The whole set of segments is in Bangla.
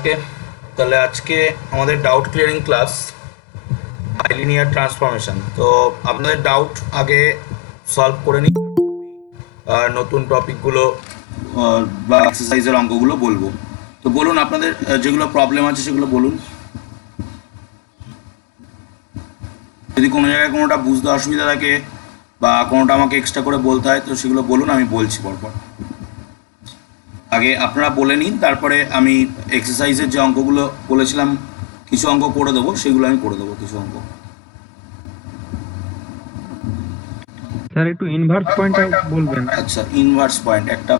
ওকে, তাহলে আজকে আমাদের doubt clearing class bilinear transformation. তো আপনাদের ডাউট আগে সলভ করে নিই, নতুন টপিকগুলো বা এক্সারসাইজের অঙ্কগুলো বলবো। তো বলুন আপনাদের যেগুলো প্রবলেম আছে সেগুলো বলুন। যদি কোনো জায়গায় কোনোটা বুঝতে অসুবিধা থাকে বা কোনোটা আমাকে এক্সট্রা করে বলতে হয় তো সেগুলো বলুন, আমি বলছি পরপর। আগে আপনারা বলে নিন, তারপরে আমি এক্সারসাইজের যে অঙ্কগুলো বলেছিলাম কিছু অঙ্ক করে দেবো, সেগুলো আমি করে দেবো কিছু অঙ্ক। স্যার একটু ইনভার্স পয়েন্টটা বলবেন। আচ্ছা, ইনভার্স পয়েন্ট একটা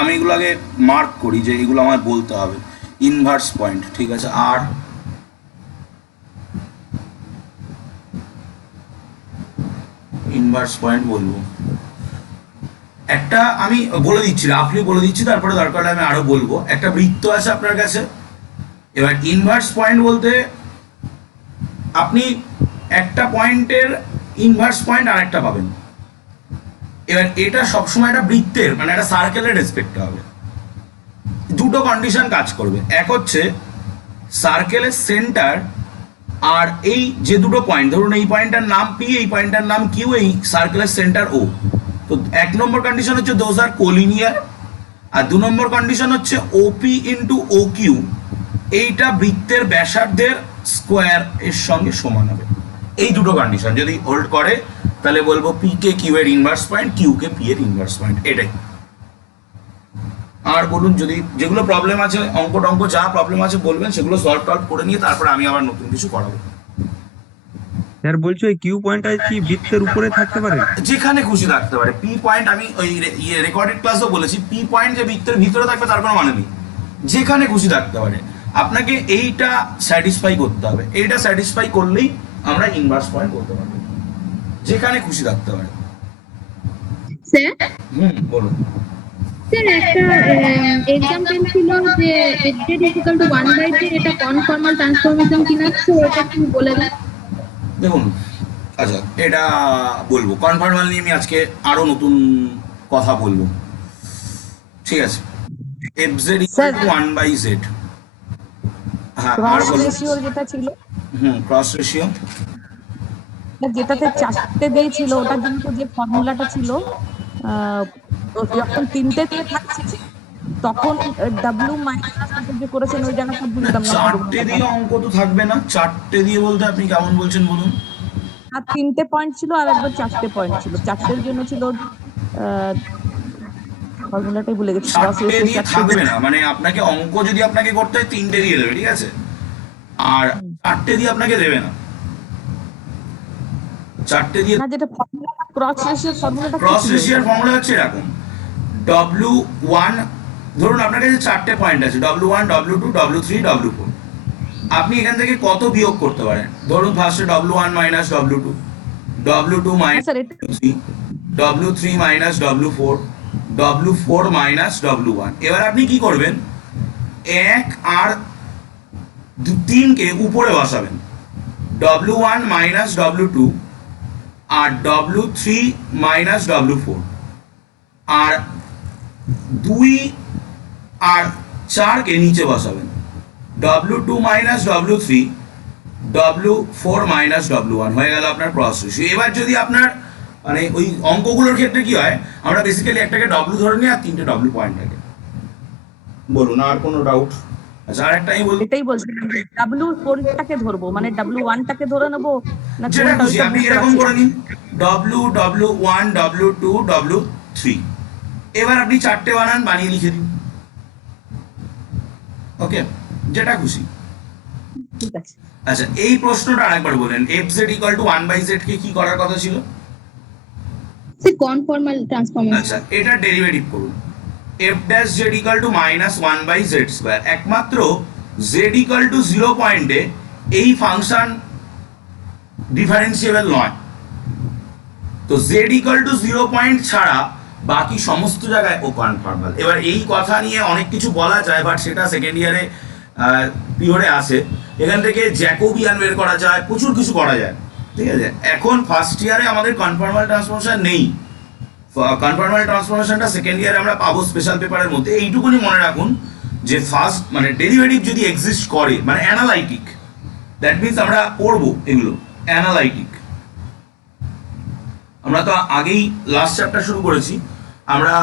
আমি এগুলো আগে মার্ক করি যে এগুলো আমায় বলতে হবে। ইনভার্স পয়েন্ট, ঠিক আছে। আর ইনভার্স পয়েন্ট বলবো একটা, আমি বলে দিচ্ছি, রাফলি বলে দিচ্ছি, তারপরে দরকার হলে আমি আরো বলবো। একটা বৃত্ত আছে আপনার কাছে। এবার ইনভার্স পয়েন্ট বলতে আপনি একটা পয়েন্টের ইনভার্স পয়েন্ট আর একটা পাবেন। এবার এটা সবসময় একটা বৃত্তের মানে একটা সার্কেলের রেসপেক্ট হবে। দুটো কন্ডিশন কাজ করবে। এক হচ্ছে সার্কেলের সেন্টার আর এই যে দুটো পয়েন্ট, ধরুন এই পয়েন্টটার নাম পি, এই পয়েন্টটার নাম কিউ, এই সার্কেলের সেন্টার ও। তো এক নম্বর কন্ডিশন হচ্ছে দোজ আর কোলিনিয়ার, আর দু নম্বর কন্ডিশন হচ্ছে ওপি ইন্টু ও কিউ এইটা বৃত্তের ব্যাসার্ধের স্কোয়ার এর সঙ্গে সমান হবে। এই দুটো কন্ডিশন যদি হোল্ড করে তাহলে বলবো পি কে কিউ এর ইনভার্স পয়েন্ট, কিউ কে পি এর ইনভার্স পয়েন্ট। এটাই। আর বলুন, যদি যেগুলো প্রবলেম আছে, অঙ্ক টঙ্ক যা প্রবলেম আছে বলবেন, সেগুলো সলভ টলভ করে নিয়ে তারপরে আমি আবার নতুন কিছু করাবো। স্যার বলছি ওই কিউ পয়েন্টটা কি বৃত্তের উপরে থাকতে পারে? যেখানে খুশি থাকতে পারে। পি পয়েন্ট আমি ওই রেকর্ডেড ক্লাসও বলেছি, পি পয়েন্ট যে বৃত্তের ভিতরে থাকবে তার কোনো মানে নেই, যেখানে খুশি থাকতে পারে। আপনাকে এইটা স্যাটিসফাই করতে হবে, এইটা স্যাটিসফাই করলেই আমরা ইনভার্স পয়েন্ট করতে পারবো, যেখানে খুশি থাকতে পারে। স্যার বলুন। স্যার একটা एग्जांपल ছিল যে z = 1/z, এটা কনফর্মাল ট্রান্সফরমেশন কিনা, তো এটা কি বলে দেন? দেখুন, আচ্ছা এটা বলবো কনফর্মাল নিয়ে আমি আজকে আরো নতুন কথা বলবো, ঠিক আছে। fz = 1/z। হ্যাঁ, আর ক্রস বলুন। রেশিওর যেটা ছিল, ক্রস রেশিও যেটাতে চারটে দিয়েছিল, ওটার জন্য তো যে ফর্মুলাটা ছিল, যখন তিনটে দিয়ে থাকছে তখন ডাব্লিউ মাইনাস যে করেছেন ওই জায়গাটা বুঝলাম না চারটে দিয়ে অঙ্ক তো থাকবে না। চারটে দিয়ে বলতে আপনি কেমন বলছেন বলুন। আর তিনটে পয়েন্ট ছিল আর একবার চারটে পয়েন্ট ছিল, চারটের জন্য ছিল ফর্মুলাটাই ভুলে গেছি। চারটে দিয়ে থাকবে না মানে আপনাকে অঙ্ক যদি আপনাকে করতে হয় তিনটে দিয়ে দেবে, ঠিক আছে, আর চারটে দিয়ে আপনাকে দেবে না। চারটে দিয়ে না, যেটা ফর্মুলা ক্রস রেশিওর ফর্মুলাটা ক্রস রেশিওর ফর্মুলা হচ্ছে এরকম, W1, ধরুন আপনার কাছে চারটে পয়েন্ট আছে, W1, W2, W3, W4। আপনি এখান থেকে কত বিয়োগ করতে পারেন? ধরুন ফার্স্টে W1 minus W2, W2 minus W3, W3 minus W4, W4 minus W1। এবার আপনি কি করবেন? 1 আর 3 কে উপরে বসাবেন, W1 মাইনাস W2 আর W3 মাইনাস W4, আর 2 আর 4 কে নিচে বসাবেন, W2 minus W3, W4 minus W1। হয়ে গেল আপনার ক্রস রেশিও। এবার যদি আপনার মানে ওই অঙ্কগুলোর ক্ষেত্রে কি হয়, আমরা বেসিক্যালি একটাকে W ধরে নিই আর তিনটে W পয়েন্ট থাকে। বলুন, আর কোনো ডাউট? আচ্ছা, আর একটা আমি বলবো, এটাই বলছিলাম, ডাব্লিউ কোনটাকে ধরবো, মানে W1টাকে ধরে নেবো না যেটা কোনটা? খুশি আপনি এরকম করে নিন, W1, W2, W3। এবার আপনি চারটে বানান, বানিয়ে লিখে দিন। ওকে, যেটা খুশি। ঠিক আছে। আচ্ছা, এই প্রশ্নটা আরেকবার বলেন, fz = 1/z কে কি করার কথা ছিল? সে কনফর্মাল ট্রান্সফরমেশন। আচ্ছা, এটা ডেরিভেটিভ করুন, f' z = -1/z²। একমাত্র z = 0 পয়েন্টে এই ফাংশন ডিফারেন্সিয়েবল নয়। তো z = 0 পয়েন্ট ছাড়া বাকি সমস্ত জায়গায় ও কনফর্মাল। এবার এই কথা নিয়ে অনেক কিছু বলা যায়, বাট সেটা সেকেন্ড ইয়ারে পিওরে আসে। এখান থেকে জ্যাকোবিয়ান বের করা যায়, প্রচুর কিছু করা যায়, ঠিক আছে। এখন ফার্স্ট ইয়ারে আমাদের কনফর্মাল ট্রান্সফরমেশন নেই, কনফর্মাল ট্রান্সফরমেশনটা সেকেন্ড ইয়ারে আমরা পাবো স্পেশাল পেপারের মধ্যে। এইটুকুনি মনে রাখুন যে ফার্স্ট মানে ডেরিভেটিভ যদি এক্সিস্ট করে, মানে অ্যানালাইটিক, দ্যাট মিনস আমরা পড়বো এগুলো অ্যানালাইটিক। আমরা তো আগেই লাস্ট চ্যাপ্টার শুরু করেছি, আমরা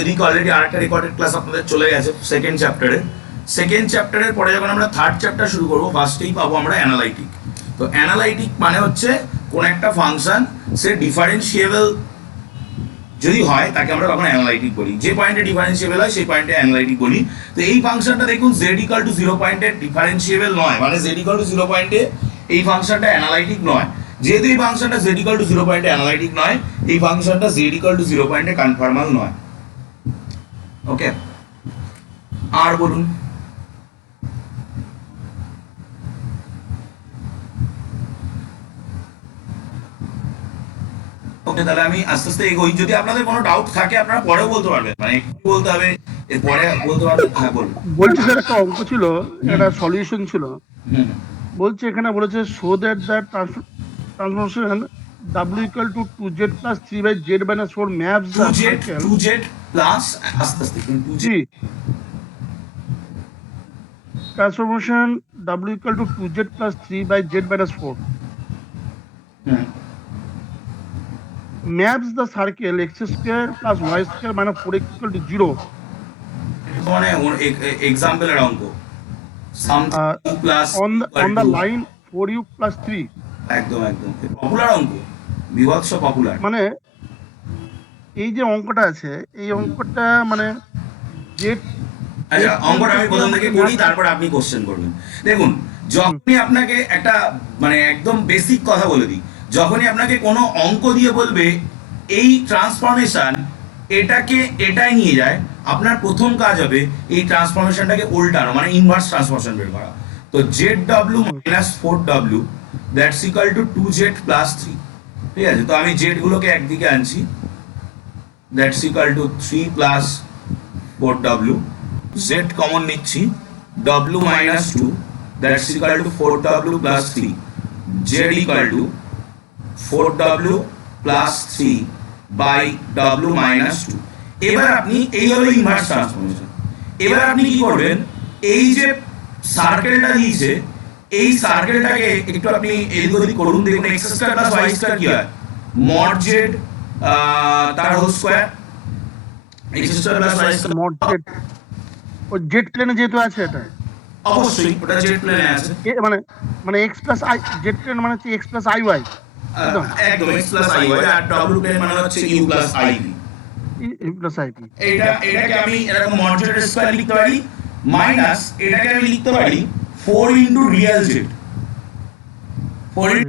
এদিকে অলরেডি আরেকটা রেকর্ডেড ক্লাস আপনাদের চলে গেছে সেকেন্ড চ্যাপ্টারের পরে যখন আমরা থার্ড চ্যাপ্টার শুরু করবো ফার্স্টেই পাবো আমরা অ্যানালাইটিক। তো অ্যানালাইটিক মানে হচ্ছে কোন একটা ফাংশন সে ডিফারেন্সিয়েবল যদি হয় তাকে আমরা তখন অ্যানালাইটিক বলি, যে পয়েন্টে ডিফারেন্সিয়েবল হয় সেই পয়েন্টে অ্যানালাইটিক বলি। তো এই ফাংশনটা দেখুন z=0 পয়েন্টে ডিফারেন্সিয়েবল নয়, মানে z=0 পয়েন্টে এই ফাংশনটা অ্যানালাইটিক নয়। যেহেতু এই ফাংশনটা z=0 পয়েন্টে অ্যানালাইটিক নয়, এই ফাংশনটা z=0 পয়েন্টে কনফর্মাল নয়। ওকে, আর বলুন। ওকে, তাহলে আমি আস্তে আস্তে এগোই। যদি আপনাদের কোনো ডাউট থাকে আপনারা পরেও বলতে পারবেন, মানে একটু বলতে হবে এরপরে বলতে পারবেন। হ্যাঁ বলুন। বলছি স্যার একটা অঙ্ক ছিল, একটা সলিউশন ছিল। হুম, বলছে এখানে বলেছে show that the transformation w = 2z + 3/z - 4 maps the 2z plus আস্তে আস্তে 2z G transformation w = 2z + 3/z - 4 hmm, maps the circle x² + y² - 4x = 0 মানে এক্সাম্পলের অঙ্ক something plus on the line 4u + 3। একদম পপুলার অঙ্ক, বিভৎস পপুলার। মানে এই যে অঙ্কটা আছে, এই অঙ্কটা মানে যে আচ্ছা, অঙ্কটা আমি প্রথম থেকে করি, তারপর আপনি কোশ্চেন করবেন। দেখুন, যখনই আপনাকে একটা মানে একদম বেসিক কথা বলে দিই, যখনই আপনাকে কোনো অঙ্ক দিয়ে বলবে এই ট্রান্সফরমেশন এটাকে এটাই নিয়ে যায়, আপনার প্রথম কাজ হবে এই ট্রান্সফরমেশনটাকে উল্টানো, মানে ইনভার্স ট্রান্সফরমেশন বের করা। তো zw - 4w that's equal to 2z + 3। ঠিক আছে, তো আমি জেড গুলোকে একদিকে আনছি, that's equal to 3 + 4w, z common নিচ্ছি, w - 2 that's equal to 4w + 3, z equal to 4w + 3 by w - 2। এবার আপনি এই হলো ইনভার্স ট্রান্সফরমেশন। এবার আপনি কি করবেন, এই যে সার্কেলটা দিয়েছে এই সার্কেলটাকে একটু আপনি এদিক ওদিক করুন, দেখুন x² + y² কি হয়, mod z তার whole square, x² + y² mod z ও জেড প্লেনে যেহেতু আছে এটা অবশ্যই ওটা জেড প্লেনে আছে। মানে x + i জেড প্লেন মানে হচ্ছে x + iy একদম x + iy, আর w প্লেন মানে হচ্ছে u + iv। + ip। এটাকে আমি এরকম mod z স্কয়ার লিখতে পারি, মাইনাস এটাকে আমি লিখতে পারি 4 * রিয়েল z।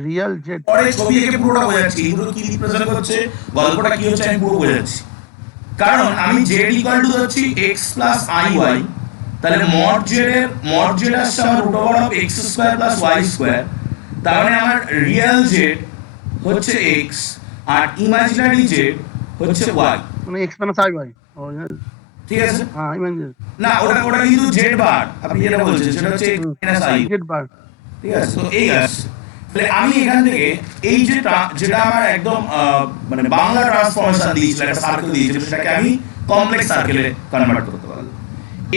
রিয়েল জেড পরে ছবি এঁকে পুরোটা বোঝাচ্ছি এগুলো কি রিপ্রেজেন্ট করছে, গল্পটা কি হচ্ছে আমি পুরো বোঝাচ্ছি। কারণ আমি z = হচ্ছে x + iy, তাহলে mod z আসছে আমার √(x² + y²), তার মানে আমার রিয়েল z হচ্ছে x আর ইমাজিনারি z হচ্ছে y। মানে x - iy। ঠিক আছে, হ্যাঁ ইমাজিন না ওটা কিন্তু z বার, আপনি যেটা বলছেন সেটা হচ্ছে x - i। Z bar. ঠিক আছে, তো এই আসছে। তাহলে আমি এখান থেকে এই যেটা আমার একদম মানে বাংলা ট্রান্সফরমেশন দিয়েছিল, একটা সার্কেল দিয়েছিল, সেটাকে আমি কমপ্লেক্স সার্কেলে কনভার্ট করতে পারলাম।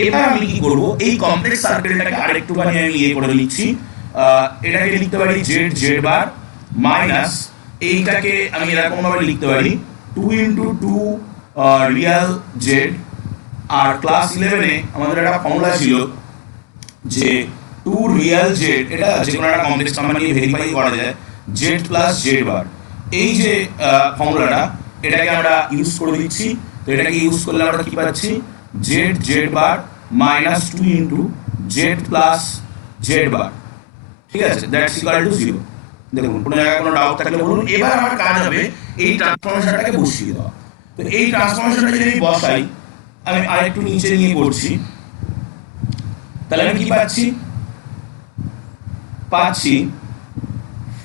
এবার আমি কি করব, এই কমপ্লেক্স সার্কেলটাকে আরেকটুখানি আমি করে লিখছি, এটাকে লিখতে পারি z বার মাইনাস এইটাকে আমি এরকম ভাবে লিখতে পারি 2 * 2 রিয়েল z। আর ক্লাস 11-এ আমাদের একটা ফর্মুলা ছিল যে 2 রিয়েল z, এটা যে কোনো একটা কমপ্লেক্স নাম্বার নিয়ে ভেরিফাই করা যায়, z + z বার। এই যে ফর্মুলাটা এটাকে আমরা ইউজ করে দিচ্ছি। তো এটাকে ইউজ করলে আমরা কি পাচ্ছি, z bar minus 2 * z + z বার। ঠিক আছে, দ্যাটস ইকুয়াল টু 0। দেখুন কোনো জায়গায় কোনো ডাউট থাকলে বলুন। এবার আমার কাজ হবে এই ট্রান্সফরমেশনটাকে বসিয়ে দেওয়া। তো এই ট্রান্সফরমেশনটা যদি আমি বসাই, আমি আরেকটু নিচে নিয়ে করছি, তাহলে আমি কি পাচ্ছি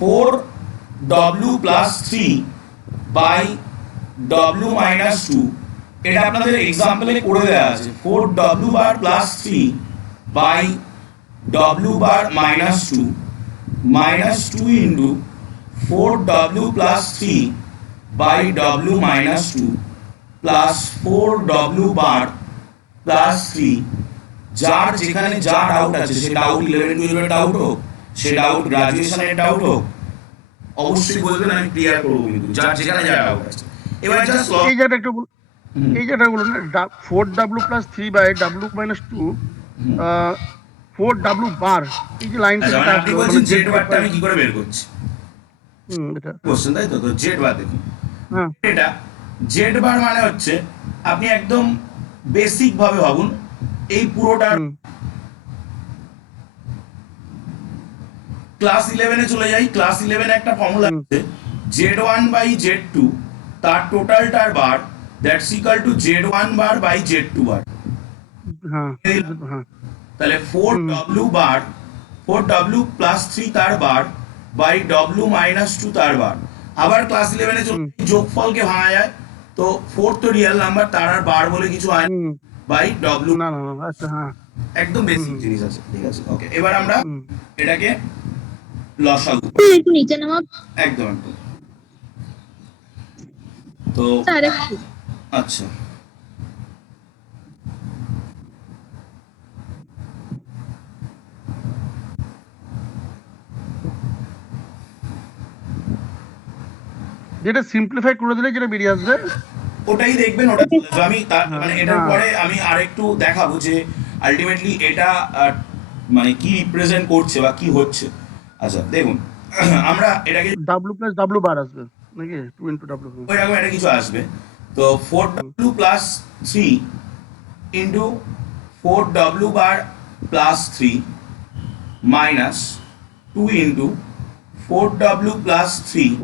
4w + 3 বাই w - 2। এটা আপনাদের এক্সাম্পলে করে দেওয়া আছে, 4w bar + 3 by w bar - 2 minus 2 into 4w + 3 by w - 2 plus 4w bar plus 3 যার যেখানে যা ডাউট আছে, সে ডাউট 11-12 ডাউট হোক, সে ডাউট গ্রাজুয়েশনের ডাউট হোক, অবশ্যই বলবেন, আমি ক্লিয়ার করবো। কিন্তু যার যেখানে যা ডাউট আছে, এবার জাস্ট এই জায়গাটা একটু এই জায়গাটা বলুন, 4W + 3/W - 2 4W বার, এই যে লাইন থেকে আপনি বলছেন জেড বারটা আমি কি করে বের করছি, এটা কোশ্চেন, তাই তো? তো জেড বার দেখুন, হ্যাঁ এটা জেড বার মানে হচ্ছে, আপনি একদম বেসিক ভাবে ভাবুন, এই পুরোটা হুম, ক্লাস 11-এ চলে যাই। ক্লাস 11-এ একটা ফর্মুলা আছে, Z1/Z2 তার টোটালটার bar, that's equal to Z1 bar by Z2 bar. হ্যাঁ হ্যাঁ তাহলে 4W বার, 4W + 3 তার বার বাই W - 2 তার বার। আবার ক্লাস 11-এ চলে যাই, যোগফলকে ভাঙা যায়, তো 4 তো রিয়েল নাম্বার, তার আর বার বলে কিছু হয় না, হুম, বাই W। না না না, আচ্ছা হ্যাঁ একদম বেসিক জিনিস আছে, ঠিক আছে? ওকে, এবার আমরা হুম। এটাকে লসাগু, একটু নিচে নামা একদম একদম। তো আর একটু। আচ্ছা, যেটা সিম্পলিফাই করে দিলে যেটা বেরিয়ে আসবে। ওটাই দেখবেন, ওটা চলে যাবে। আমি মানে এটার হ্যাঁ। পরে আমি আরেকটু দেখাবো যে আলটিমেটলি এটা মানে কি রিপ্রেজেন্ট করছে বা কি হচ্ছে। আচ্ছা দেখুন, আমরা এটাকে W + W বার আসবে নাকি 2 × W? ওইরকম একটা কিছু আসবে। তো 4W + 3 into 4W bar + 3 minus 2 into 4W + 3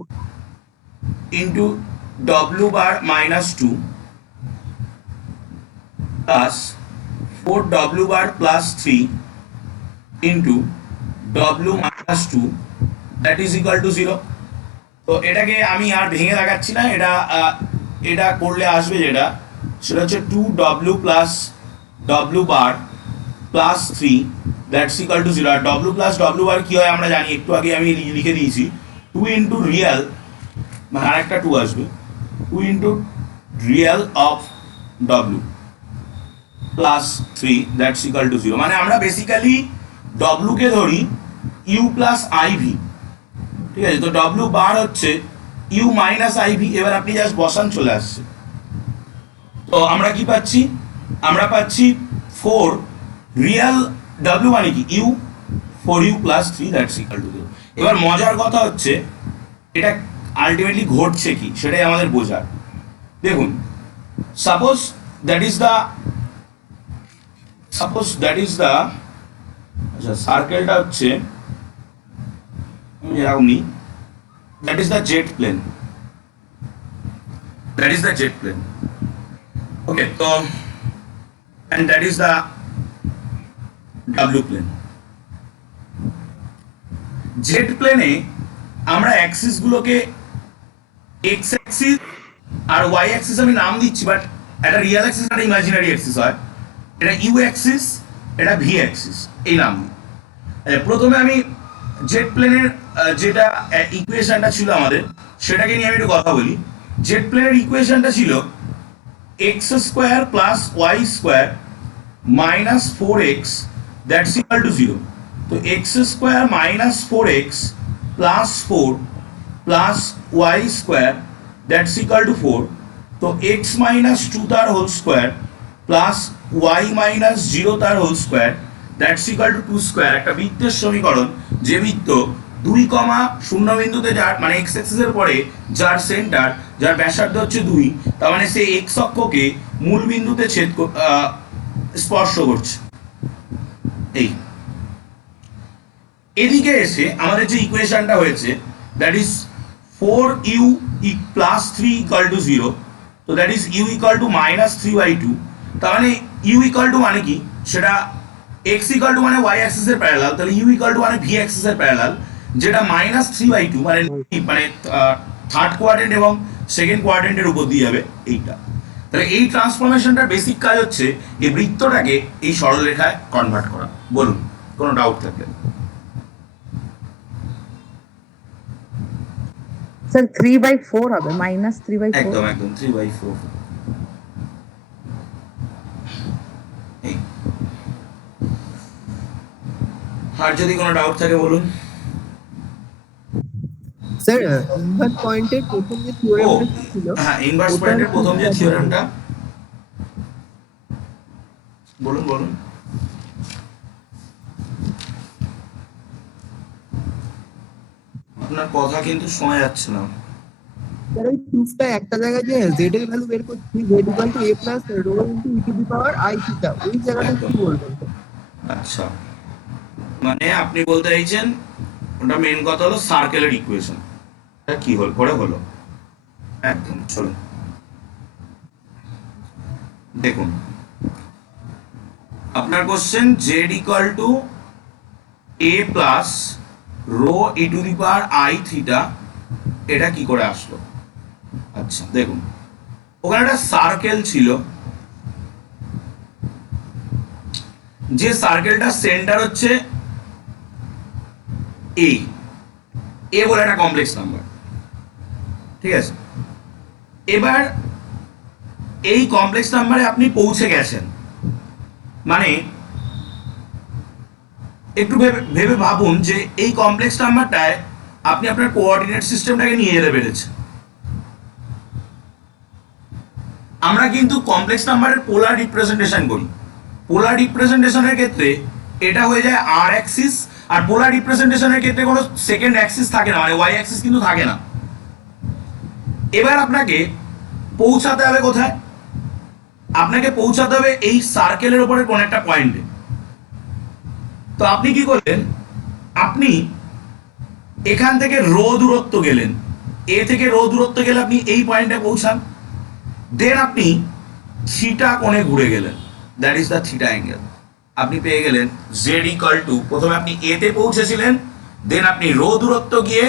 into W bar -2 plus 4W bar +3 into W -2 that is equal to 0। তো এটাকে আমি আর ভেঙে দেখাচ্ছি না, এটা করলে আসবে যেটা, সেটা হচ্ছে 2W + W bar +3 that's equal to 0। আর W + W বার কি হয় আমরা জানি, একটু আগে আমি লিখে দিয়েছি, 2 ইন্টু রিয়েল, মানে আরেকটা 2 আসবে, 2 into real of W +3 that's equal to 0। মানে আমরা বেসিক্যালি W কে ধরি U + IV, ঠিক আছে? তো W বার হচ্ছে U - IV। এবার আপনি জাস্ট বসান, চলে আসছে। তো আমরা কি পাচ্ছি? আমরা পাচ্ছি 4 রিয়েল W মানে কি U, 4U + 3 that's equal to 0। এবার মজার কথা হচ্ছে, এটা আলটিমেটলি ঘটছে কি সেটাই আমাদের বোঝার। দেখুন, সাপোজ দ্যাট ইজ দ্য আচ্ছা, সার্কেলটা হচ্ছে এরকমই, that is the z plane, okay. তো and that is the W plane। Z প্লেনে আমরা অ্যাক্সিস গুলোকে এক্স অ্যাক্সিস আর ওয়াই অ্যাক্সিস আমি নাম দিচ্ছি, বাট এটা রিয়েল অ্যাক্সিস আর ইমাজিনারি অ্যাক্সিস হয়। এটা ইউ অ্যাক্সিস, এটা ভি অ্যাক্সিস, এই নাম দিই। প্রথমে আমি জেট প্লেনের যেটা ইকুয়েশনটা ছিল আমাদের, সেটাকে নিয়ে আমি একটু কথা বলি। জেট প্লেনের ইকুয়েশনটা ছিল x² + y² - 4x that's equal to 0। তো x² - 4x + 4 + y² that's equal two 4। তো x - 2 তার হোল স্কোয়ার প্লাস y - 0 তার whole square that's equal to 2²। একটা বৃত্তের সমীকরণ, যে বৃত্ত 2, বিন্দুতে যার মানে এক্স অ্যাক্সিসের পরে যার সেন্টার, যার ব্যাসার্ধ হচ্ছে 2, তার মানে সে এক্স অক্ষকে মূল বিন্দুতে স্পর্শ করছে। এই এদিকে এসে আমাদের যে ইকুয়েশনটা হয়েছে, দ্যাট ইজ 4u + 3 = 0। তো দ্যাট ইজ u = -3/2। তার মানে u = মানে কি, সেটা x = মানে y অ্যাক্সিসের প্যারালাল, তাহলে u = মানে v অ্যাক্সিসের প্যারালাল, যেটা -3/2 মানে থার্ড কোয়াড্রেন্ট এবং সেকেন্ড কোয়াড্রেন্টের উপর দিয়ে যাবে এইটা। তাহলে এই ট্রান্সফরমেশনটার বেসিক কাজ হচ্ছে এই বৃত্তটাকে এই সরলরেখায় কনভার্ট করা। বলুন, কোনো ডাউট থাকলে। স্যার 3/4 হবে, -3/4। একদম একদম 3/4। এই আর যদি কোনো ডাউট থাকে বলুন। স্যার ইনভার্স পয়েন্টের প্রথম যে ও থিওরেমটা ছিল হ্যাঁ, ইনভার্স ওটার পয়েন্টের প্রথম যে কি থিওরেমটা, বলুন বলুন। আপনার কথা কিন্তু শোনা যাচ্ছে না। স্যার ওই প্রুফটা একটা জায়গায় যে z এর ভ্যালু বের করছি z equal to a plus rho into e to the power i theta, ওই জায়গাটা কি বলবেন? আচ্ছা, মানে আপনি বলতে চাইছেন ওটা মেন কথা হলো সার্কেলের ইকুয়েশন, এটা কি হল করে হলো একদম। চলুন দেখুন, আপনার question Z equal to a plus rho e to the power I theta, এটা কি করে আসলো? আচ্ছা দেখুন, ওখানে একটা সার্কেল ছিল, যে সার্কেলটা সেন্টার হচ্ছে এ, এ বলে একটা কমপ্লেক্স নাম্বার, ঠিক আছে? এবার এই কমপ্লেক্স নাম্বারে আপনি পৌঁছে গেছেন, মানে একটু ভেবে ভাবুন যে এই কমপ্লেক্স নাম্বারটায় আপনি আপনার কোঅর্ডিনেট সিস্টেমটাকে নিয়ে যেতে পেরেছেন। আমরা কিন্তু কমপ্লেক্স নাম্বারের পোলার রিপ্রেজেন্টেশন করি। পোলার রিপ্রেজেন্টেশনের ক্ষেত্রে এটা হয়ে যায় আর অ্যাক্সিস, আর পোলার রিপ্রেজেন্টেশনের ক্ষেত্রে কোনো সেকেন্ড অ্যাক্সিস থাকে না, মানে ওয়াই অ্যাক্সিস কিন্তু থাকে না। এবার আপনাকে পৌঁছাতে হবে কোথায়? আপনাকে পৌঁছাতে হবে এই সার্কেলের উপরে কোন একটা পয়েন্টে। তো আপনি কি করলেন? আপনি এখান থেকে রো দূরত্ব গেলেন, এ থেকে রো দূরত্ব গেলে আপনি এই পয়েন্টে পৌঁছান, দেন আপনি থিটা কোণে ঘুরে গেলেন, that is the theta angle. আপনি পেয়ে গেলেন জেড ইকুয়াল টু, প্রথমে আপনি এ তে পৌঁছেছিলেন, দেন আপনি রো দূরত্ব গিয়ে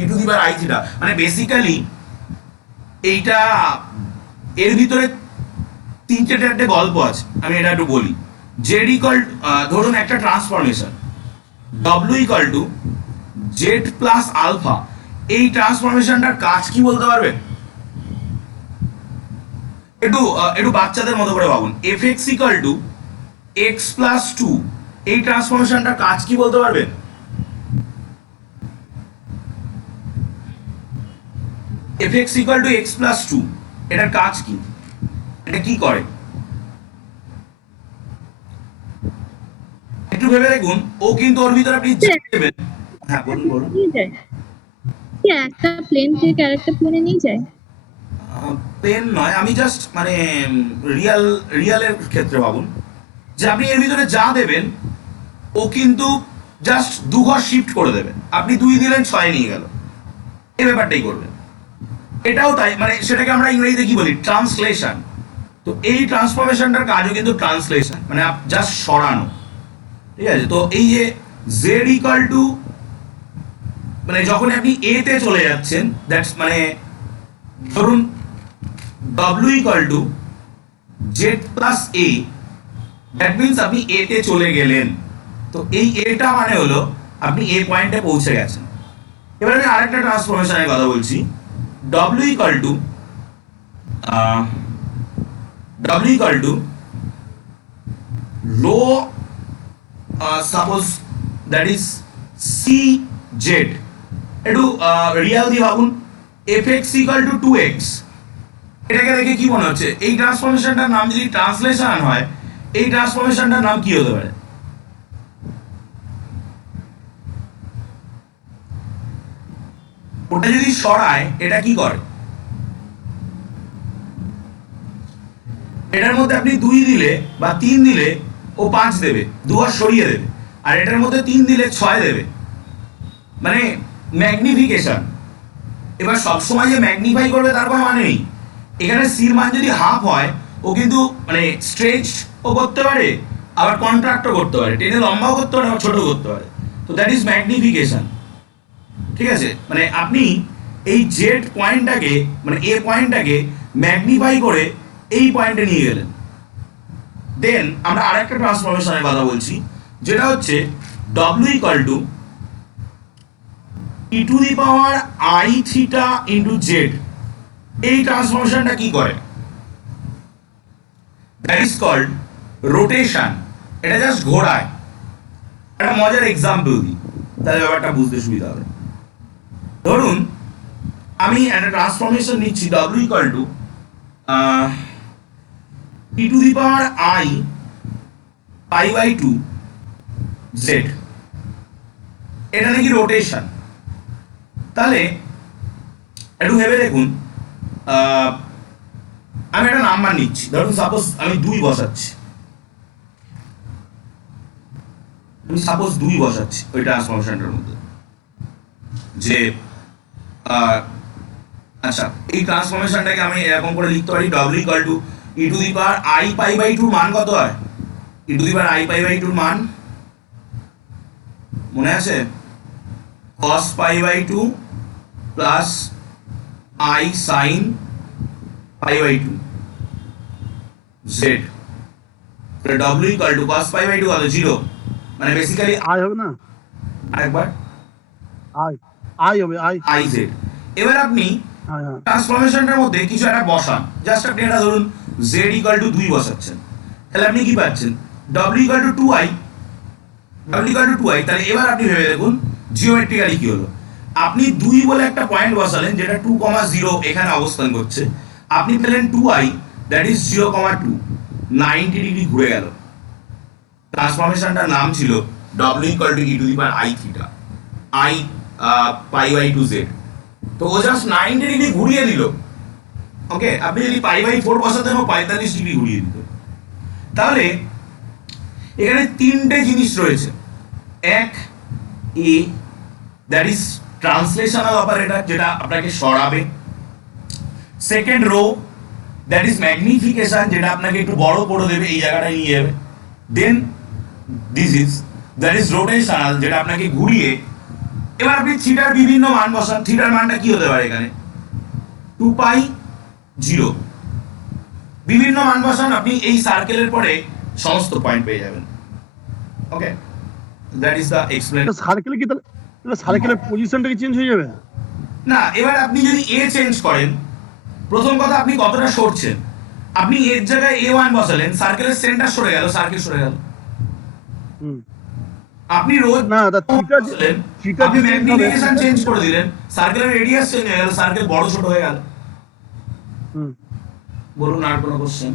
e to the power I theta, মানে বেসিক্যালি এইটা, এর ভিতরে তিনটে চারটে গল্প আছে, আমি এটা একটু বলি। জেড ইকুয়াল, ধরুন একটা transformation W equal to Z plus alpha, এই ট্রান্সফরমেশনটার কাজ কি বলতে পারবেন? একটু বাচ্চাদের মতো করে ভাবুন। F x equal to x plus two, এই ট্রান্সফরমেশনটার কাজ কি বলতে পারবেন? F x equal to x plus two, এটার কাজ কি? এটা কি করে? একটু ভেবে দেখুন, ও কিন্তু ওর ভিতরে আপনি দেবেন। হ্যাঁ বলুন বলুন। নিয়ে যায় কি একটা প্লেন থেকে আরেকটা প্লেনে নিয়ে যায়? পেন নয়, আমি জাস্ট মানে রিয়ালের ক্ষেত্রে ভাবুন, যে আপনি এর ভিতরে যা দেবেন ও কিন্তু জাস্ট দু ঘর শিফট করে দেবে। আপনি 2 দিলেন 6 নিয়ে গেল, এই ব্যাপারটাই করবেন। এটাও তাই, মানে সেটাকে আমরা ইংরেজিতে কি বলি? ট্রান্সলেশন। তো এই ট্রান্সফরমেশনটার কাজও কিন্তু ট্রান্সলেশন, মানে জাস্ট সরানো, ঠিক আছে? তো এই যে জেড ইকুয়াল টু, মানে যখন আপনি এ তে চলে যাচ্ছেন, দ্যাটস মানে ধরুন W equal to Z plus A, that means আপনি এ তে চলে গেলেন। তো এই এটা মানে হলো আপনি এ পয়েন্টে পৌঁছে গেছেন। এবার আমি আরেকটা ট্রান্সফরমেশনের কথা বলছি। W equal to rho, suppose that is C Z, একটু রিয়াল দিয়ে ভাবুন। F x equal two 2x, এটাকে দেখে কি মনে হচ্ছে? এই ট্রান্সফরমেশনটার নাম যদি ট্রান্সলেশন হয়, এই ট্রান্সফরমেশনটার নাম কি হতে পারে? ওটা যদি সরায়, এটা কি করে? এটার মধ্যে আপনি 2 দিলে বা 3 দিলে ও 5 দেবে, 2 আর সরিয়ে দেবে। আর এটার মধ্যে 3 দিলে 6 দেবে, মানে ম্যাগনিফিকেশন। এবার সবসময় যে ম্যাগনিফাই করবে তার কোনো মানে নেই। এখানে সির মান যদি হাফ হয়, ও কিন্তু মানে স্ট্রেচ ও করতে পারে, আবার কন্ট্রাক্টও করতে পারে, টেনে লম্বাও করতে পারে, আবার ছোট করতে পারে। তো দ্যাট ইজ ম্যাগনিফিকেশন, ঠিক আছে? মানে আপনি এই জেড পয়েন্টটাকে, মানে এ পয়েন্টটাকে ম্যাগনিফাই করে এই পয়েন্টে নিয়ে গেলেন। দেন আমরা আরেকটা ট্রান্সফরমেশনের কথা বলছি, যেটা হচ্ছে ডব্লিউ equal to E to the power I theta into z. এই ট্রান্সফরমেশনটা কি করে? That is called rotation. এটা জাস্ট ঘোরায়। একটা মজার এক্সাম্পল দিই, তাহলে ব্যাপারটা বুঝতে সুবিধা হবে। ধরুন আমি একটা ট্রান্সফরমেশন নিচ্ছি ডব্লিউ equal to E to the power i pi by two z, এটা নাকি রোটেশন। তাহলে একটু ভেবে দেখুন, আমি একটা নাম্বার নিচ্ছি, ধরুন সাপোজ আমি 2 বসাচ্ছি, ওই ট্রান্সফরমেশনটার মধ্যে যে আচ্ছা এই ট্রান্সফরমেশনটাকে আমি এরকম করে লিখতে পারি ডব্লিউ equal to E to the power i pi by টুর মান কত হয়? E to the power i pi by টুর মান মনে আছে? cos pi by two plus i sine pi by two z. ডব্লিউ equal to cos pi by two কত? 0, মানে বেসিক্যালি আই হবে না, আরেকবার আই হবে, আই জেড। এবার আপনি হ্যাঁ হ্যাঁ ট্রান্সফরমেশনটার মধ্যে কিছু একটা বসান, জাস্ট আপনি এটা ধরুন z ইকুয়াল টু 2 বসাচ্ছেন, তাহলে আপনি কি পাচ্ছেন? w ইকুয়াল টু 2i, তাহলে এবার আপনি ভেবে দেখুন জিওমেট্রিক্যালি কি হলো। আপনি 2 বলে একটা পয়েন্ট বসালেন যেটা 2,0 এখানে অবস্থান করছে, আপনি পেলেন 2i দ্যাট ইজ 0,2, 90 ডিগ্রি ঘুরে গেল। ট্রান্সফরমেশনটার নাম ছিল w equal to E to the power i theta i pi by two z. তো ও জাস্ট 90 ডিগ্রি ঘুরিয়ে দিল। ওকে, আপনি যদি পাই বাই 4 বসাতেন ও 45 ডিগ্রি ঘুরিয়ে দিত। তাহলে এখানে 3টে জিনিস রয়েছে। এক, a that is translational operator, যেটা আপনাকে সরাবে। Second rho that is magnification, যেটা আপনাকে একটু বড় করে দেবে, এই জায়গাটায় নিয়ে যাবে। Then this is that is rotational, যেটা আপনাকে ঘুরিয়ে। এবার আপনি থিটার বিভিন্ন মান বসান। থিটার মানটা কি হতে পারে এখানে? 2 পাই 0, বিভিন্ন মান বসান, আপনি এই সার্কেলের পরে সমস্ত পয়েন্ট পেয়ে যাবেন। ওকে, দ্যাট ইজ দ্য এক্সপ্লেন। সার্কেলে কি তাহলে সার্কেলের পজিশনটা কি চেঞ্জ হয়ে যাবে? না, এবার আপনি যদি এ চেঞ্জ করেন, প্রথম কথা আপনি কতটা সরছেন। আপনি এর জায়গায় a1 বসালেন, সার্কেলের সেন্টার সরে গেল, সার্কেল সরে গেল। হুম আপনি রোজ না দা থিটা আপনি যে চেঞ্জ হবে, ম্যাগনিফিকেশন চেঞ্জ করে দিলেন, সার্কেলের রেডিয়াস চেঞ্জ হয়ে গেল, সার্কেল বড় ছোট হয়ে গেল। হুম বলুন আর কোনো কোশ্চেন?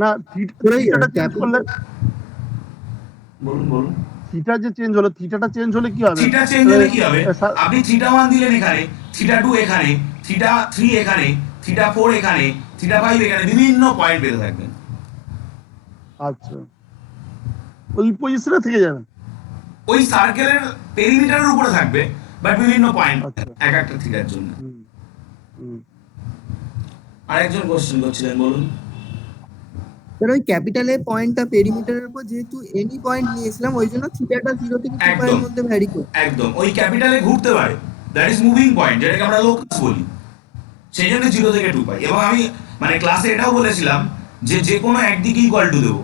না থিটাটা চেঞ্জ করলে, বলুন। থিটা যে চেঞ্জ হলো, থিটাটা চেঞ্জ হলে কি হবে? থিটা চেঞ্জ হলে কি হবে? আপনি থিটা 1 দিলেন এখানে, থিটা 2 এখানে, থিটা 3 এখানে, থিটা 4 এখানে, থিটা 5 এখানে, বিভিন্ন পয়েন্ট পেতে থাকবেন। আচ্ছা, ওই পজিশনে থেকে যাবে। ওই সার্কেলের পেরিমিটারের উপরে থাকবে, বাট বিভিন্ন পয়েন্ট আচ্ছা। এক একটা থিটার জন্য। হুম হুম আরেকজন কোশ্চেন করছিলেন, বলুন। স্যার ওই ক্যাপিটাল এ পয়েন্টটা পেরিমিটারের উপর যেহেতু এনি পয়েন্ট নিয়েছিলাম, ওই জন্য থিটাটা 0 থেকে 2 পাই এর মধ্যে ভ্যারি করে। একদম ওই ক্যাপিটালে ঘুরতে পারে, দ্যাট ইজ মুভিং পয়েন্ট, যেটাকে আমরা লোকাস বলি, সেই জন্য 0 থেকে 2 পাই। এবং আমি মানে ক্লাসে এটাও বলেছিলাম যে যে কোনো একদিকে ইকুয়াল টু দেবো,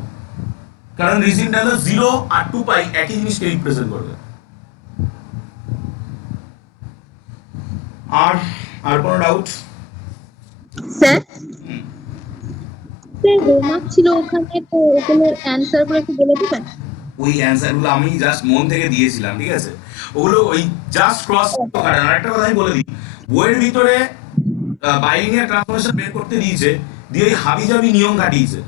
কারণ রিজনটা হলো 0 আর 2 পাই একই জিনিসকে রিপ্রেজেন্ট করবে। আর কোনো ডাউট? স্যার হোমওয়ার্ক ছিল ওখানে, তো ওগুলোর অ্যান্সার গুলো একটু বলে দিবেন? ওই অ্যান্সারগুলো আমি জাস্ট মন থেকে দিয়েছিলাম, ঠিক আছে? ওগুলো ওই জাস্ট ক্রস কাটানো। আরেকটা কথা আমি বলে দিই, বইয়ের ভিতরে বাইলিনিয়ার ট্রান্সফরমেশন বের করতে দিয়েছে, দিয়ে ওই হাবিজাবি নিয়ম কাটিয়েছে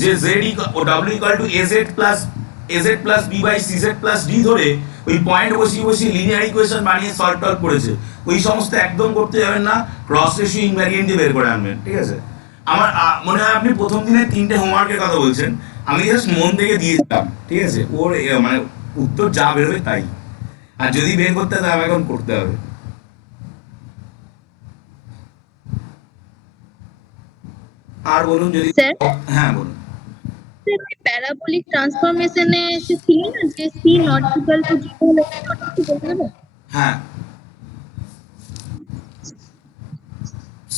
যে জেড ও W equal to A Z plus B by CZ plus D ধরে ওই পয়েন্ট বসিয়ে লিনিয়ার ইকুয়েশন বানিয়ে সলভ টলভ করেছে। ওই সমস্ত একদম করতে যাবেন না, ক্রস রেশিও ইনভ্যারিয়েন্ট দিয়ে বের করে আনবেন, ঠিক আছে? আমার মনে হয় আপনি প্রথম দিনে 3টে হোমওয়ার্কের কথা বলছেন, আমি জাস্ট মন থেকে দিয়েছিলাম, ঠিক আছে? ওর মানে উত্তর যা বেরোবে তাই, আর যদি বের করতে হয় তাহলে এখন করতে হবে। আর বলুন যদি। স্যার হ্যাঁ বলুন। প্যারাবোলিক ট্রান্সফরমেশনে সে ছিল না যে সি নট ইকুয়াল টু 0 হলে একটু বলতে দেবে? হ্যাঁ,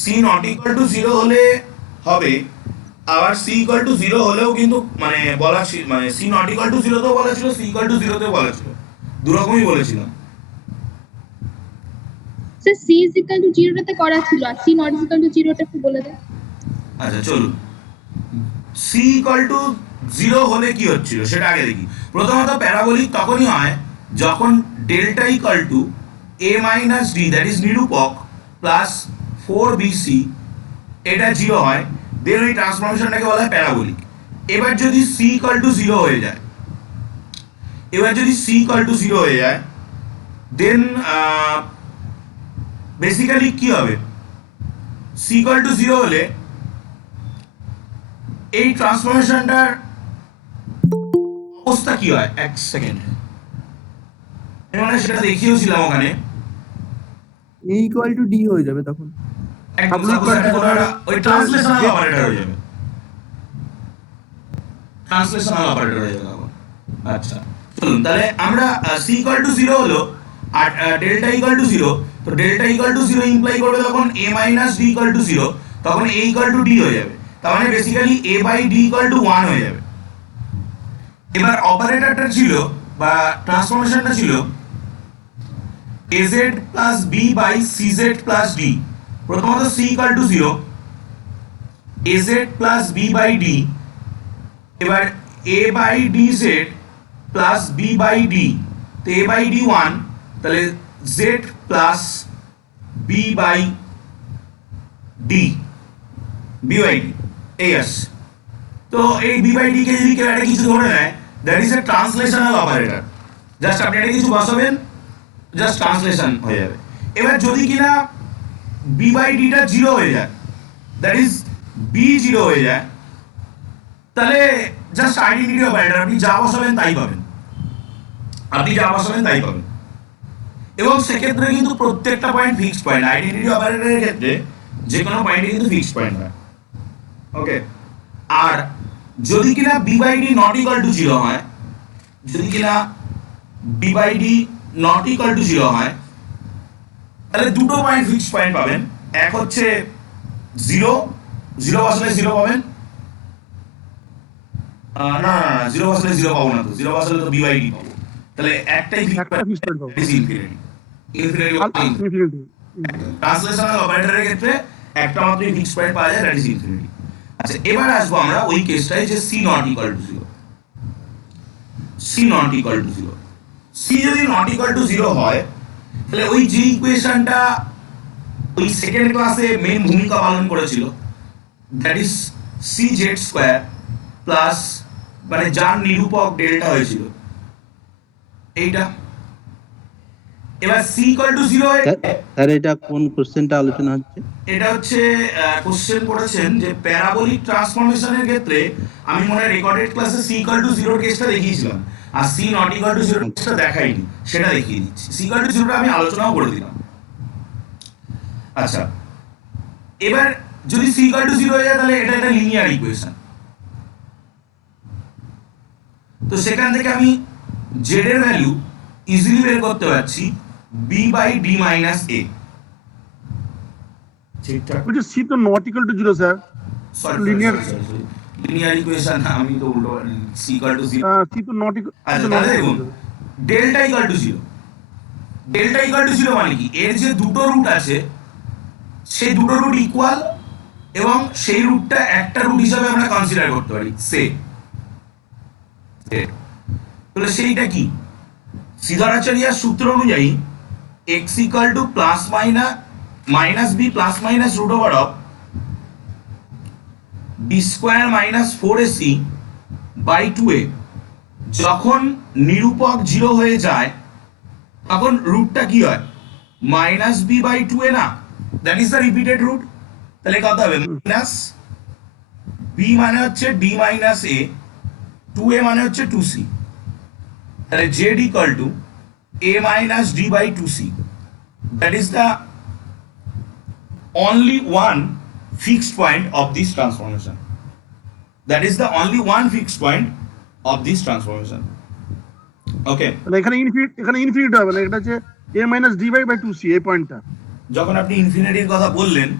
সি নট ইকুয়াল টু 0 হলে হবে, আবার সি ইকুয়াল টু 0 হলেও কিন্তু মানে বলা মানে সি নট ইকুয়াল টু 0 তেও বলা ছিল, সি ইকুয়াল টু 0 তেও বলা ছিল, দুরকমই বলেছিলাম। Sir c is equal to 0 টাতে করা ছিল, আর সি নট ইকুয়াল টু 0 টা একটু বলে দেন। আচ্ছা চলুন, সি ইকুয়াল টু জিরো হলে কি হচ্ছিল সেটা আগে দেখি। প্রথমত প্যারাবোলিক তখনই হয় যখন delta equal to a minus d that is নিরূপক প্লাস 4bc এটা জিরো হয়, দেন ওই ট্রান্সফরমেশনটাকে বলা হয় প্যারাবোলিক। এবার যদি সি ইকাল টু জিরো হয়ে যায়, দেন বেসিক্যালি কি হবে, সি ইকাল টু জিরো হলে এই ট্রান্সফরমেশনটার অবস্থা কি হয়, এক সেকেন্ড মানে সেটা দেখিয়েছিলাম ওখানে। এ ইকুয়াল টু ডি হয়ে যাবে তখন। একদম suppose একটা কোনো একটা ওই ট্রান্সলেশনাল অপারেটর হয়ে যাবে, তখন। আচ্ছা চলুন তাহলে আমরা সি ইকুয়াল টু জিরো হলো আর ডেল্টা ইকুয়াল টু জিরো, তো delta equal to zero imply করবে তখন a minus d equal to zero, তখন এ ইকুয়াল টু ডি হয়ে যাবে, তার মানে basically a by d equal to 1 হয়ে যাবে। এবার অপারেটরটা ছিল বা ট্রান্সফরমেশনটা ছিল az plus B by cz plus d. প্রথমত c equal to zero, az plus B by d, এবার a by d z plus B by d, তো a বাই ডি 1, তাহলে z plus B by d, b by d এই আসছে। তো এই বি বাই ডি কে যদি কেউ একটা কিছু ধরে নেয়, that is a translational operator, just আপনি একটা কিছু বসাবেন, জাস্ট ট্রান্সলেশন হয়ে যাবে। এবার যদি কিনা বি বাই ডিটা জিরো হয়ে যায়, দ্যাট ইজ বি জিরো হয়ে যায়, তাহলে জাস্ট আইডেন্টিটি অপারেটর, আপনি যা বসাবেন তাই পাবেন, এবং সেক্ষেত্রে কিন্তু প্রত্যেকটা পয়েন্ট ফিক্সড পয়েন্ট, আইডেন্টিটি অপারেটরের ক্ষেত্রে যে কোনো পয়েন্টে কিন্তু ফিক্সড পয়েন্ট হয়। ওকে, আর যদি কিনা b by d not equal to zero হয়, তাহলে দুটো পয়েন্ট ফিক্সড পয়েন্ট পাবেন। এক হচ্ছে জিরো, জিরো বসালে জিরো পাবেন, না জিরো বসালে জিরো পাবো না, তো জিরো বসালে তো বি বাই ডি পাবো, তাহলে একটাই ফিক্সড পয়েন্ট ইনফিনিটি। ট্রান্সলেশনাল অপারেটরের ক্ষেত্রে একটা মাত্রই ফিক্সড পয়েন্ট পাওয়া যায়, দ্যাট ইজ ইনফিনিটি। আচ্ছা এবার আসবো আমরা ওই কেসটায় যে c not equal to zero. C যদি নট ইকুয়াল টু জিরো হয়, তাহলে ওই যে ইকুয়েশনটা ওই সেকেন্ড ক্লাসে মেইন ভূমিকা পালন করেছিল, that is C z square plus মানে যার নিরূপক ডেল্টা হয়েছিল এইটা। এবার c equal to zero, sir এটা কোন কোশ্চেনটা আলোচনা হচ্ছে? এটা হচ্ছে কোশ্চেন করেছেন যে প্যারাবোলিক ট্রান্সফরমেশনের ক্ষেত্রে আমি মনে হয় রেকর্ডেড ক্লাসে সি ইকুয়াল টু জিরোর কেসটা দেখিয়েছিলাম, আর সি নট ইকুয়াল টু জিরোর কেসটা দেখাইনি, সেটা দেখিয়ে দিচ্ছি। সি ইকুয়াল টু জিরোটা আমি আলোচনাও করে দিলাম। আচ্ছা এবার যদি সি ইকুয়াল টু জিরো হয়ে যায়, তাহলে এটা একটা লিনিয়ার ইকুয়েশন, তো সেখান থেকে আমি জেড এর ভ্যালু ইজিলি বের করতে পারছি বি বাই ডি মাইনাস এ। ঠিকঠাক, which is c to not equal to 0 sir. Linear linear equation আমি তো উল্টো, c equal to zero. c to not equal আচ্ছা তাহলে দেখুন ডেল্টা ইকুয়াল টু জিরো, মানে কি, এর যে দুটো রুট আছে সেই দুটো রুট ইকুয়াল, এবং সেই রুটটা একটা রুট হিসাবে আমরা কনসিডার করতে পারি সে। তাহলে সেইটা কি, সিদ্ধারাচার্যের সূত্র অনুযায়ী x equal to plus minus b plus minus root over of b square minus 4ac by 2a। যখন নিরূপক জিরো হয়ে যায় তখন রুটটা কি হয়, মাইনাস বি বাই 2a না, that is the repeated root. তাহলে কত হবে, মাইনাস বি মানে হচ্ছে ডি মাইনাস এ, 2a মানে হচ্ছে 2c, তাহলে z equal to a minus d by 2c. That is the only one fixed point of this transformation. Okay. তাহলে এখানে ইনফিনিটি হবে না, এটা হচ্ছে a minus d by 2c এই পয়েন্টটা। যখন আপনি ইনফিনিটির কথা বললেন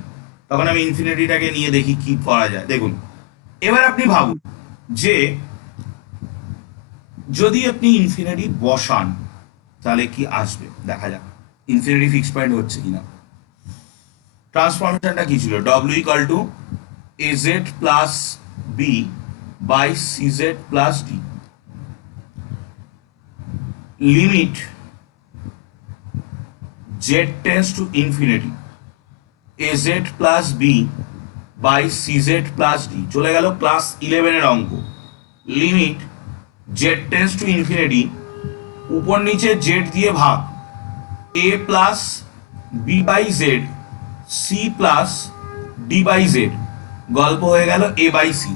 তখন আমি ইনফিনিটিটাকে নিয়ে দেখি কি করা যায়। দেখুন এবার আপনি ভাবুন যে যদি আপনি ইনফিনিটি বসান তাহলে কি আসবে, দেখা যাক ইনফিনিটি ফিক্সড পয়েন্ট হচ্ছে কিনা। ট্রান্সফরমেশনটা কি ছিল, w equal to az plus b by CZ plus d, limit z tends to infinity az plus B by CZ plus d. চলে গেল ক্লাস 11 এর অঙ্ক। Limit z tends to infinity, উপর নিচে জেড দিয়ে ভাগ, a plus B by z c plus d by z, গল্প হয়ে গেল এ বাই সি।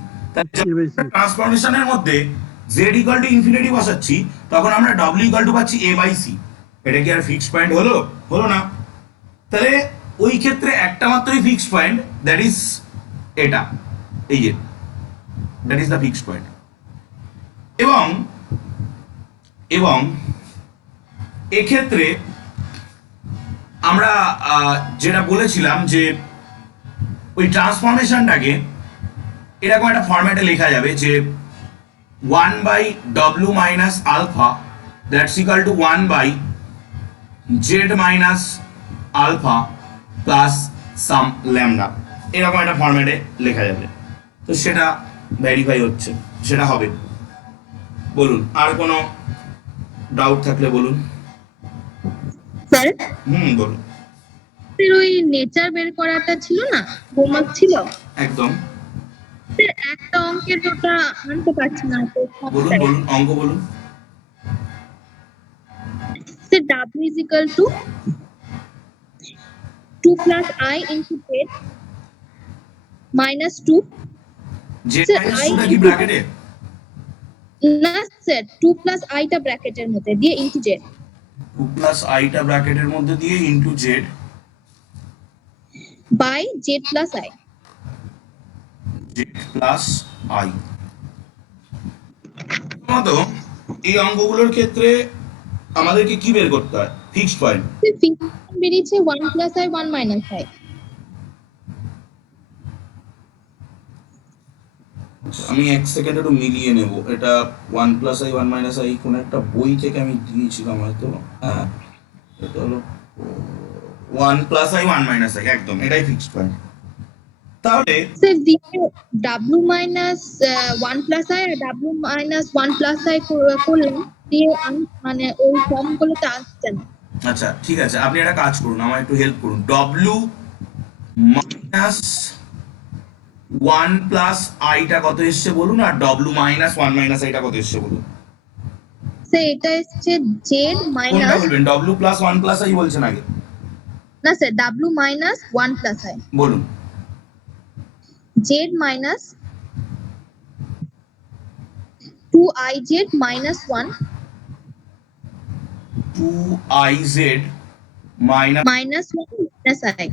ট্রান্সফরমেশনের মধ্যে জেড ইকুয়াল টু ইনফিনিটি বসাচ্ছি, তখন আমরা ডব্লিউ ইকুয়াল টু পাচ্ছি এ বাই সি। এটা কি আর ফিক্সড পয়েন্ট হলো? হলো না। তাহলে ওই ক্ষেত্রে একটা মাত্রই ফিক্সড পয়েন্ট, দ্যাট ইজ এটা, এই যে that is the fixed point. এবং এবং এক্ষেত্রে আমরা যেটা বলেছিলাম যে ওই ট্রান্সফরমেশনটাকে এরকম একটা ফরম্যাটে লেখা যাবে যে 1 by W minus alpha that's equal to 1 by Z minus alpha plus some lambda, এরকম একটা ফরম্যাটে লেখা যাবে। তো সেটা ভেরিফাই হচ্ছে, সেটা হবে। বলুন, আর কোনো ডাউট থাকলে বলুন। স্যার বলুন। ওই নেচার বের করাটা ছিল না, হোমওয়ার্ক ছিল, একদম। স্যার একটা অঙ্কের ওটা আনতে পারছি না তো। বলুন বলুন, অঙ্ক বলুন। Sir w is equal to 2 plus I into z minus 2, Z Sir, minus I 2টা কি ব্র্যাকেটে? না স্যার 2 plus I টা ব্র্যাকেটের মধ্যে দিয়ে into z 2 প্লাস আইটা ব্র্যাকেটের মধ্যে দিয়ে into Z by z plus I। Z plus I. মতো এই অঙ্কগুলোর ক্ষেত্রে আমাদেরকে কি বের করতে হয়? Fixed point. স্যার ফিক্সড বেরিয়েছে 1 plus I 1 minus I। আমি এক সেকেন্ড একটু মিলিয়ে নেব। এটা 1 প্লাস আই 1 মাইনাস আই কোন একটা বই থেকে আমি দিয়েছিলাম হয়তো। হ্যাঁ, এটা হলো 1 প্লাস আই 1 মাইনাস আই, একদম এটাই ফিক্সড পয়েন্ট। তাহলে স্যার দিয়ে w minus 1 plus I আর w minus 1 plus I করলাম, দিয়ে মানে ওই ফর্মগুলোতে আসছে না। আচ্ছা ঠিক আছে, আপনি একটা কাজ করুন, আমার একটু হেল্প করুন। ডব্লিউ মাইনাস 1 প্লাস আইটা কত এসছে বলুন, আর ডব্লিউ মাইনাস 1 মাইনাস আইটা কত এসছে বলুন। স্যার এটা এসছে z কোনটা minus, বলবেন? ডব্লিউ প্লাস 1 প্লাস আই বলছেন আগে? না sir w minus 1 plus I, বলুন। z minus 2iz minus 1 2iz minus minus 1 minus I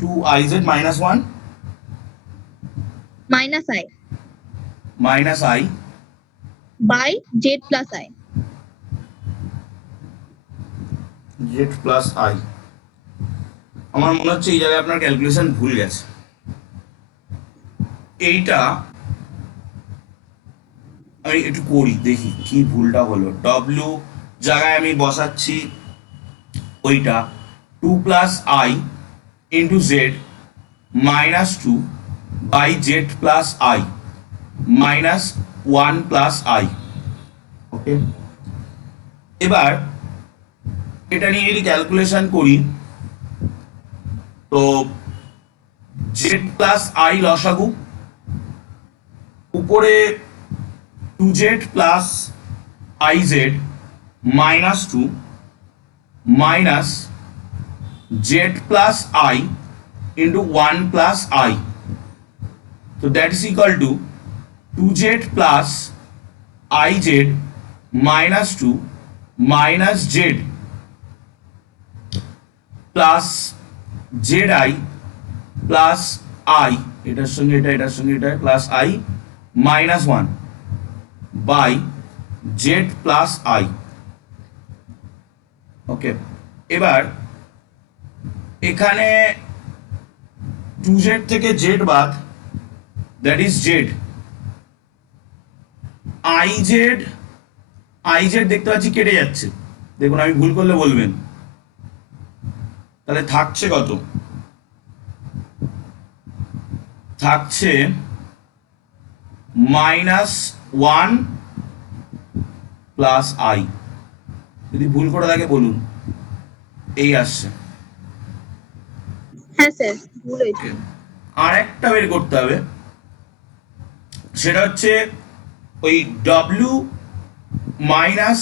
2iz minus 1 minus I minus I by z plus I। z plus I। আমার মনে হচ্ছে এই জায়গায় আপনার ক্যালকুলেশন ভুল গেছে। এইটা আমি একটু করি, দেখি কি ভুলটা হলো। ডব্লিউ জায়গায় আমি বসাচ্ছি ওইটা 2 plus i into z minus 2 by Z plus I minus 1 plus i. Okay, এবার এটা নিয়ে যদি ক্যালকুলেশন করি তো জেড প্লাস আই লসাগু, উপরে 2z plus iz minus 2 minus z plus i into 1 plus i, তো that is equal to 2z plus iz minus 2 minus z plus zi plus i, এটার সঙ্গে এটা, এটার সঙ্গে এটা, plus i minus 1 by Z plus i. Okay, এবার এখানে 2z থেকে z বাদ, দ্যাট ইজ z। iz দেখতে পাচ্ছি কেটে যাচ্ছে, দেখুন আমি ভুল করলে বলবেন। তাহলে থাকছে কত? থাকছে মাইনাস ওয়ান প্লাস আই। যদি ভুল করে থাকে বলুন। এই আসছে। হ্যাঁ স্যার, ভুল হয়েছে। আর একটা বের করতে হবে, সেটা হচ্ছে ওই ডব্লিউ minus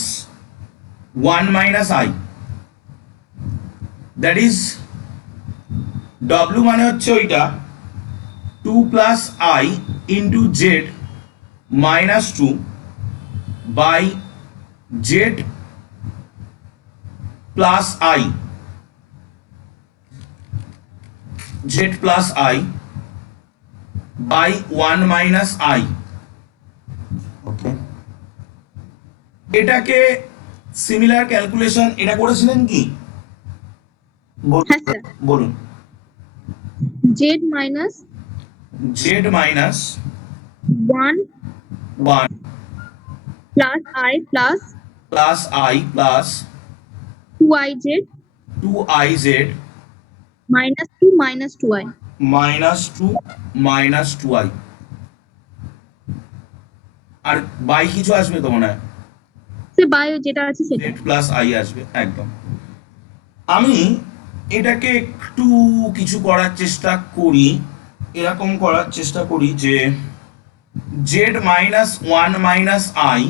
one minus i, that is ডব্লিউ মানে হচ্ছে ওইটা two plus i into z minus two by Z plus i, z plus I by one minus i. Okay, এটাকে সিমিলার ক্যালকুলেশন এটা করেছিলেন কি? হ্যাঁ স্যার। বলুন। Z minus z minus 1 one plus i plus plus i plus 2i z two i z minus 2 minus 2i। Minus two minus two i. R by কিছু আসবে তো মনে হয়, সে বায়ো যেটা আছে সেটা। জেড প্লাস আই আসবে একদম। আমি এটাকে একটু কিছু করার চেষ্টা করি, এরকম করার চেষ্টা করি যে z minus one minus i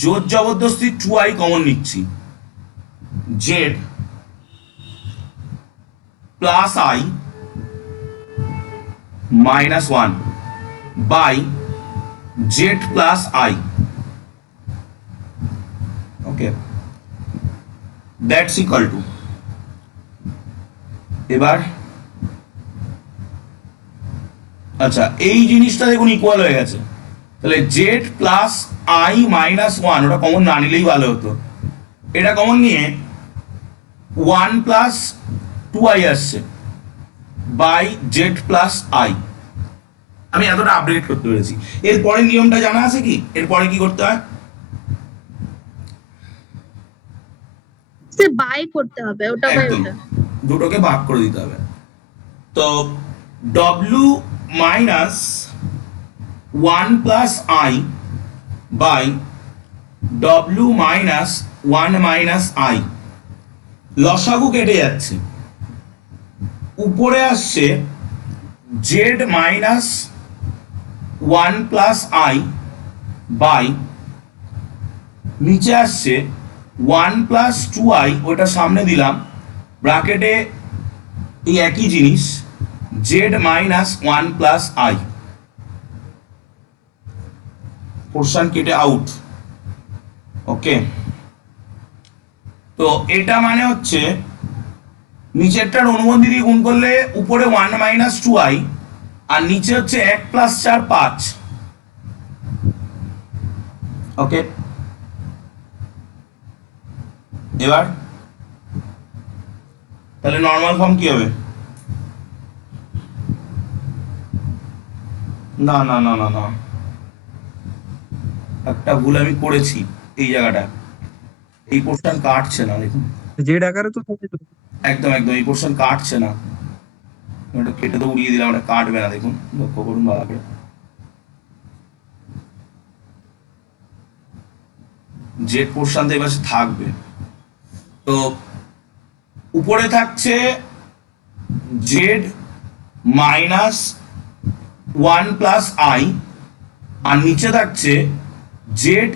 জোর জবরদস্তি টু আই কমন নিচ্ছি, z plus I minus one by Z plus i. Okay, that's equal to, এবার আচ্ছা এই জিনিসটা দেখুন ইকুয়াল হয়ে গেছে, তাহলে z plus I minus one, ওটা কমন না নিলেই ভালো হতো, এটা কমন নিয়ে ওয়ান প্লাস টু আই আসছে বাই জেড প্লাস আই। আমি এতটা আপডেট করতে পেরেছি। এরপরে নিয়মটা জানা আছে কি? এরপরে কি করতে হয়? সে বাই করতে হবে, ওটা বাই একদম, ওটা। দুটোকে ভাগ করে দিতে হবে। তো W minus one plus I by W minus one minus I, লসাগু কেটে যাচ্ছে, উপরে আসছে Z minus one plus I by নিচে আসছে ওয়ান প্লাস টু আই, ওটা সামনে দিলাম ব্র্যাকেটে, এই একই জিনিস Z minus one plus I, portion কেটে আউট। ওকে, তো এটা মানে হচ্ছে নিচেরটার অনুবন্ধী দিয়ে গুণ করলে উপরে ওয়ান মাইনাস টু আই, আর নিচে হচ্ছে এক প্লাস চার পাঁচ। ওকে, এবার তাহলে নর্মাল ফর্ম কি হবে? না না না না না, একটা ভুল আমি করেছি এই জায়গাটা, এই পোর্শন কাটছে না, দেখুন জেড আকারে তো থাকে তো। একদম একদম এই পোর্শন কাটছে না, ওটা কেটে তো উড়িয়ে দিলাম, ওটা কাটবে না, দেখুন লক্ষ্য করুন ভালো করে। জেড পোর্শন তো এবার থাকবে, তো উপরে থাকছে Z minus one plus I, আর নিচে থাকছে Z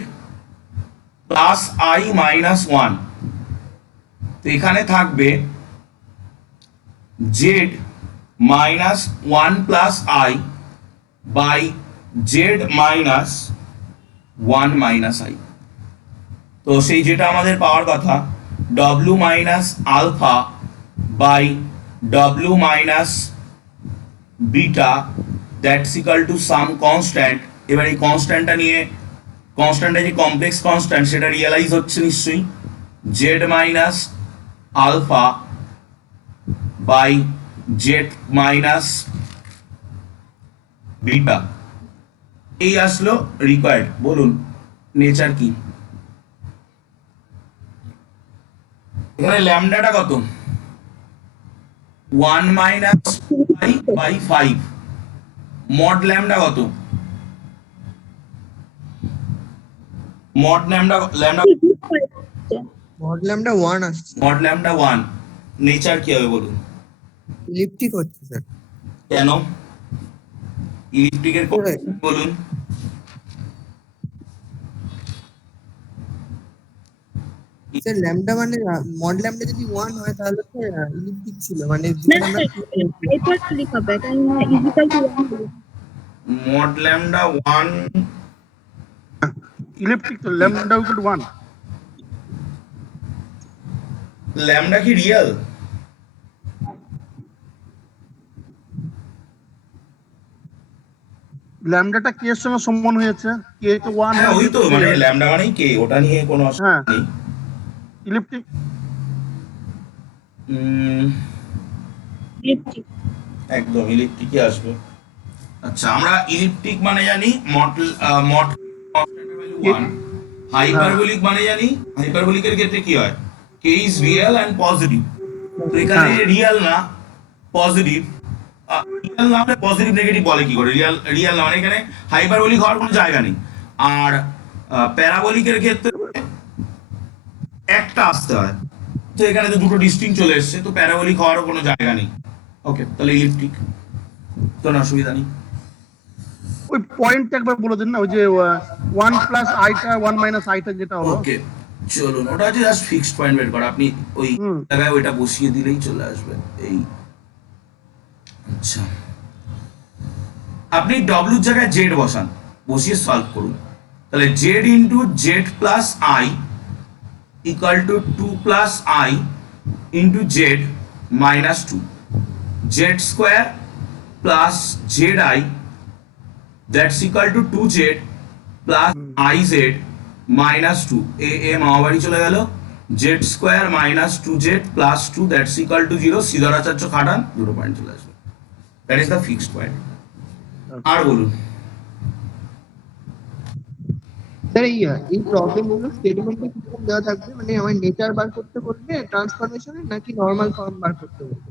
plus I minus one. তো এখানে থাকবে Z minus one plus I by Z minus one minus I. তো সেই যেটা আমাদের পাওয়ার কথা W minus alpha by W minus beta, that's equal to some constant. এবার এই কনস্ট্যান্টটা নিয়ে, কনস্ট্যান্টটা যে কমপ্লেক্স কনস্ট্যান্ট সেটা রিয়েলাইজ হচ্ছে নিশ্চয়ই, z minus alpha by Z minus beta, এই আসলো রিকোয়ার্ড। বলুন নেচার কি? এখানে ল্যামডাটা কত? 1 মাইনাস বাই 5, মড ল্যামডা কত? মড ল্যামডা মড ল্যামডা 1 আসছে, মড ল্যামডা 1 নেচার কি হবে বলুন? ইলিপ্টিক হচ্ছে স্যার। কেন ইলিপ্টিকের বলুন? স্যার ল্যামডা মানে মড ল্যামডা যদি 1 হয় তাহলে স্যার ইলিপ্টিক ছিল, মানে যেখানে আমরা হাইপারবোলিক হবে কারণ ইজিক্যাল টু 1 হবে। মড ল্যামডা 1 ইলেকট্রিক তো ল্যামডা ইকুয়াল 1। ল্যামডা কি রিয়েল? ল্যামডাটা কে এর সঙ্গে সমান হয়েছে, কে তো 1 হ্যাঁ ওই তো মানে ল্যামডা মানেই কে, ওটা নিয়ে কোনো অসুবিধা হ্যাঁ। নেই। ইলেকট্রিক ইলেকট্রিক একদম ইলেকট্রিকই আসবে। আচ্ছা আমরা ইলিপ্টিক মানে জানি মড মড 1, হাইপারবোলিক মানে জানি হাইপারবোলিকের ক্ষেত্রে কি হয়, K is real and positive. তো এখানে রিয়েল না পজিটিভ, রিয়েল না হলে পজিটিভ নেগেটিভ বলে কি করে, রিয়েল রিয়েল না মানে এখানে হাইপারবোলিক হওয়ার কোনো জায়গা নেই। আর প্যারাবোলিকের ক্ষেত্রে একটা আসতে হয়, তো এখানে তো দুটো ডিস্টিংক্ট চলে এসেছে, তো প্যারাবোলিক হওয়ারও কোনো জায়গা নেই। ওকে তাহলে ইলিপ্টিক, কোনো অসুবিধা নেই। ওই পয়েন্ট একবার বলে দিন না, ওই যে 1 প্লাস আইটা 1 মাইনাস আইটা যেটা হলো। ওকে চলুন, ওটা হচ্ছে জাস্ট ফিক্সড পয়েন্ট বের করা, আপনি ওই হুম। জায়গায় ওইটা বসিয়ে দিলেই চলে আসবে এই। আচ্ছা আপনি ডব্লিউর জায়গায় জেড বসান, বসিয়ে সলভ করুন। তাহলে z into z plus i equal to 2 plus i into z minus 2, z square plus z i that's equal to 2z plus iz minus 2। এ মামাবাড়ি চলে গেল, z square minus 2z plus 2 that's equal to 0। সিদ্ধারাচার্য খাটান, দুটো পয়েন্ট চলে আসবে। That is the fixed point. আর বলুন স্যার এই প্রবলেম গুলো স্টেটমেন্টে কিরকম দেওয়া থাকবে, মানে আমার নেচার বার করতে বলবে ট্রান্সফরমেশনের নাকি নরমাল ফর্ম বার করতে বলবে?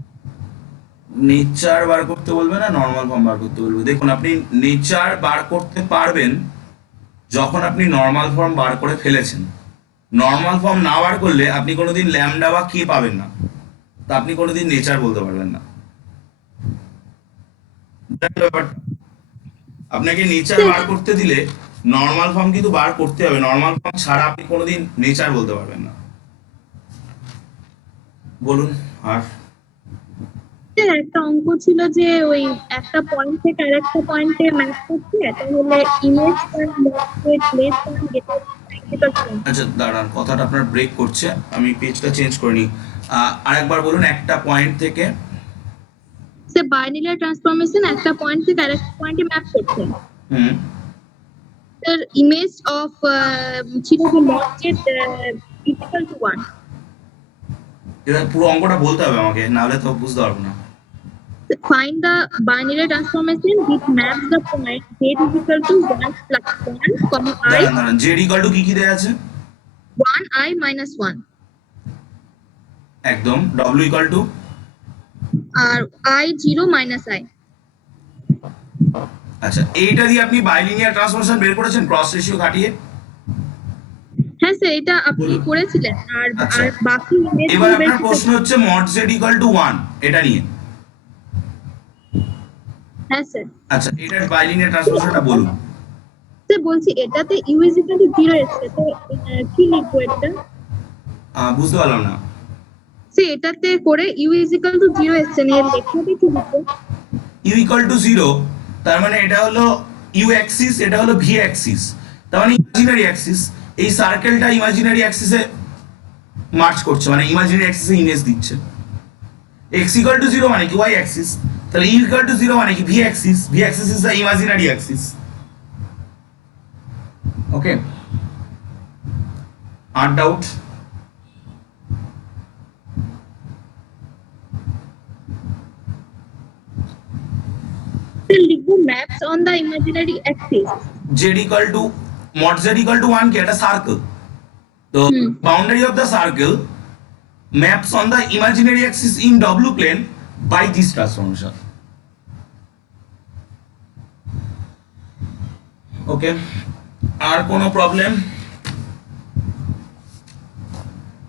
নেচার বার করতে বলবে না নর্মাল ফর্ম বার করতে বলবে? দেখুন আপনি নেচার বার করতে পারবেন যখন আপনি নর্মাল ফর্ম বার করে ফেলেছেন। নর্মাল ফর্ম না বার করলে আপনি কোনোদিন ল্যামডা বা কে পাবেন না, তা আপনি কোনোদিন নেচার বলতে পারবেন না। আপনাকে নেচার বার করতে দিলে নর্মাল ফর্ম কিন্তু বার করতে হবে, নর্মাল ফর্ম ছাড়া আপনি কোনোদিন নেচার বলতে পারবেন না। বলুন আর একটা অঙ্ক ছিল যে ওই একটা পয়েন্ট থেকে আরেকটা পয়েন্টে ম্যাপ করছে, তাহলে ইমেজ আচ্ছা দাঁড়ান, কথাটা আপনার ব্রেক করছে, আমি পেজটা চেঞ্জ করে নিই। আরেকবার বলুন, একটা পয়েন্ট থেকে সে বাইনারি ট্রান্সফরমেশন একটা পয়েন্ট থেকে আরেকটা পয়েন্টে ম্যাপ করছে। হুম তার ইমেজ অফ ছিল যে মডজেট ইকুয়াল টু 1। এবার পুরো অঙ্কটা বলতে হবে আমাকে, নাহলে তো বুঝতে পারবো না। Find the binary transformation which maps the point z is equal to 1 plus 1, comma I, দাঁড়ান দাঁড়ান, জেড ইকুয়াল টু কি দেয়া আছে? 1i minus 1 একদম। ডব্লিউ ইকুয়াল টু আর I 0 minus I। আচ্ছা এইটা দিয়ে আপনি বাইলিনিয়ার ট্রান্সফরমেশন বের করেছেন ক্রস রেশিও খাটিয়ে? হ্যাঁ স্যার এটা আপনি বলুন। করেছিলেন। আর আচ্ছা। আর বাকি image এবার গুলো বের আপনার করতে- প্রশ্ন হচ্ছে মড জেড ইকুয়াল টু 1 এটা নিয়ে। হ্যাঁ স্যার আচ্ছা এটার বাইলিনিয়ার ট্রান্সফরমেশনটা বলুন। স্যার বলছি এটাতে u is equal to 0 এসছে, তো কি লিখবো এটা? বুঝতে পারলাম না। স্যার এটাতে করে u is equal to 0 এসছে, এর লেখাতে কি লিখবো? ইউ ইকুয়াল টু 0, তার মানে এটা হলো ইউ অ্যাক্সিস, এটা হলো ভি অ্যাক্সিস, তার মানে ইমাজিনারি অ্যাক্সিস। এই সার্কেলটা ইমাজিনারি অ্যাক্সিসে মার্চ করছে, মানে ইমাজিনারি অ্যাক্সিসে ইমেজ দিচ্ছে। এক্স ইকুয়াল টু 0 মানে কি ওয়াই অ্যাক্সিস, তাহলে ইউ ইকুয়াল টু 0 মানে কি v axis, v axis is the imaginary axis. Okay আর ডাউট? স্যার লিখবো maps on the imaginary axis। Z equal to mod z equal to 1 কি একটা সার্কেল, তো boundary of the circle maps on the imaginary axis in W plane by this transformation. ওকে, আর কোনো প্রবলেম?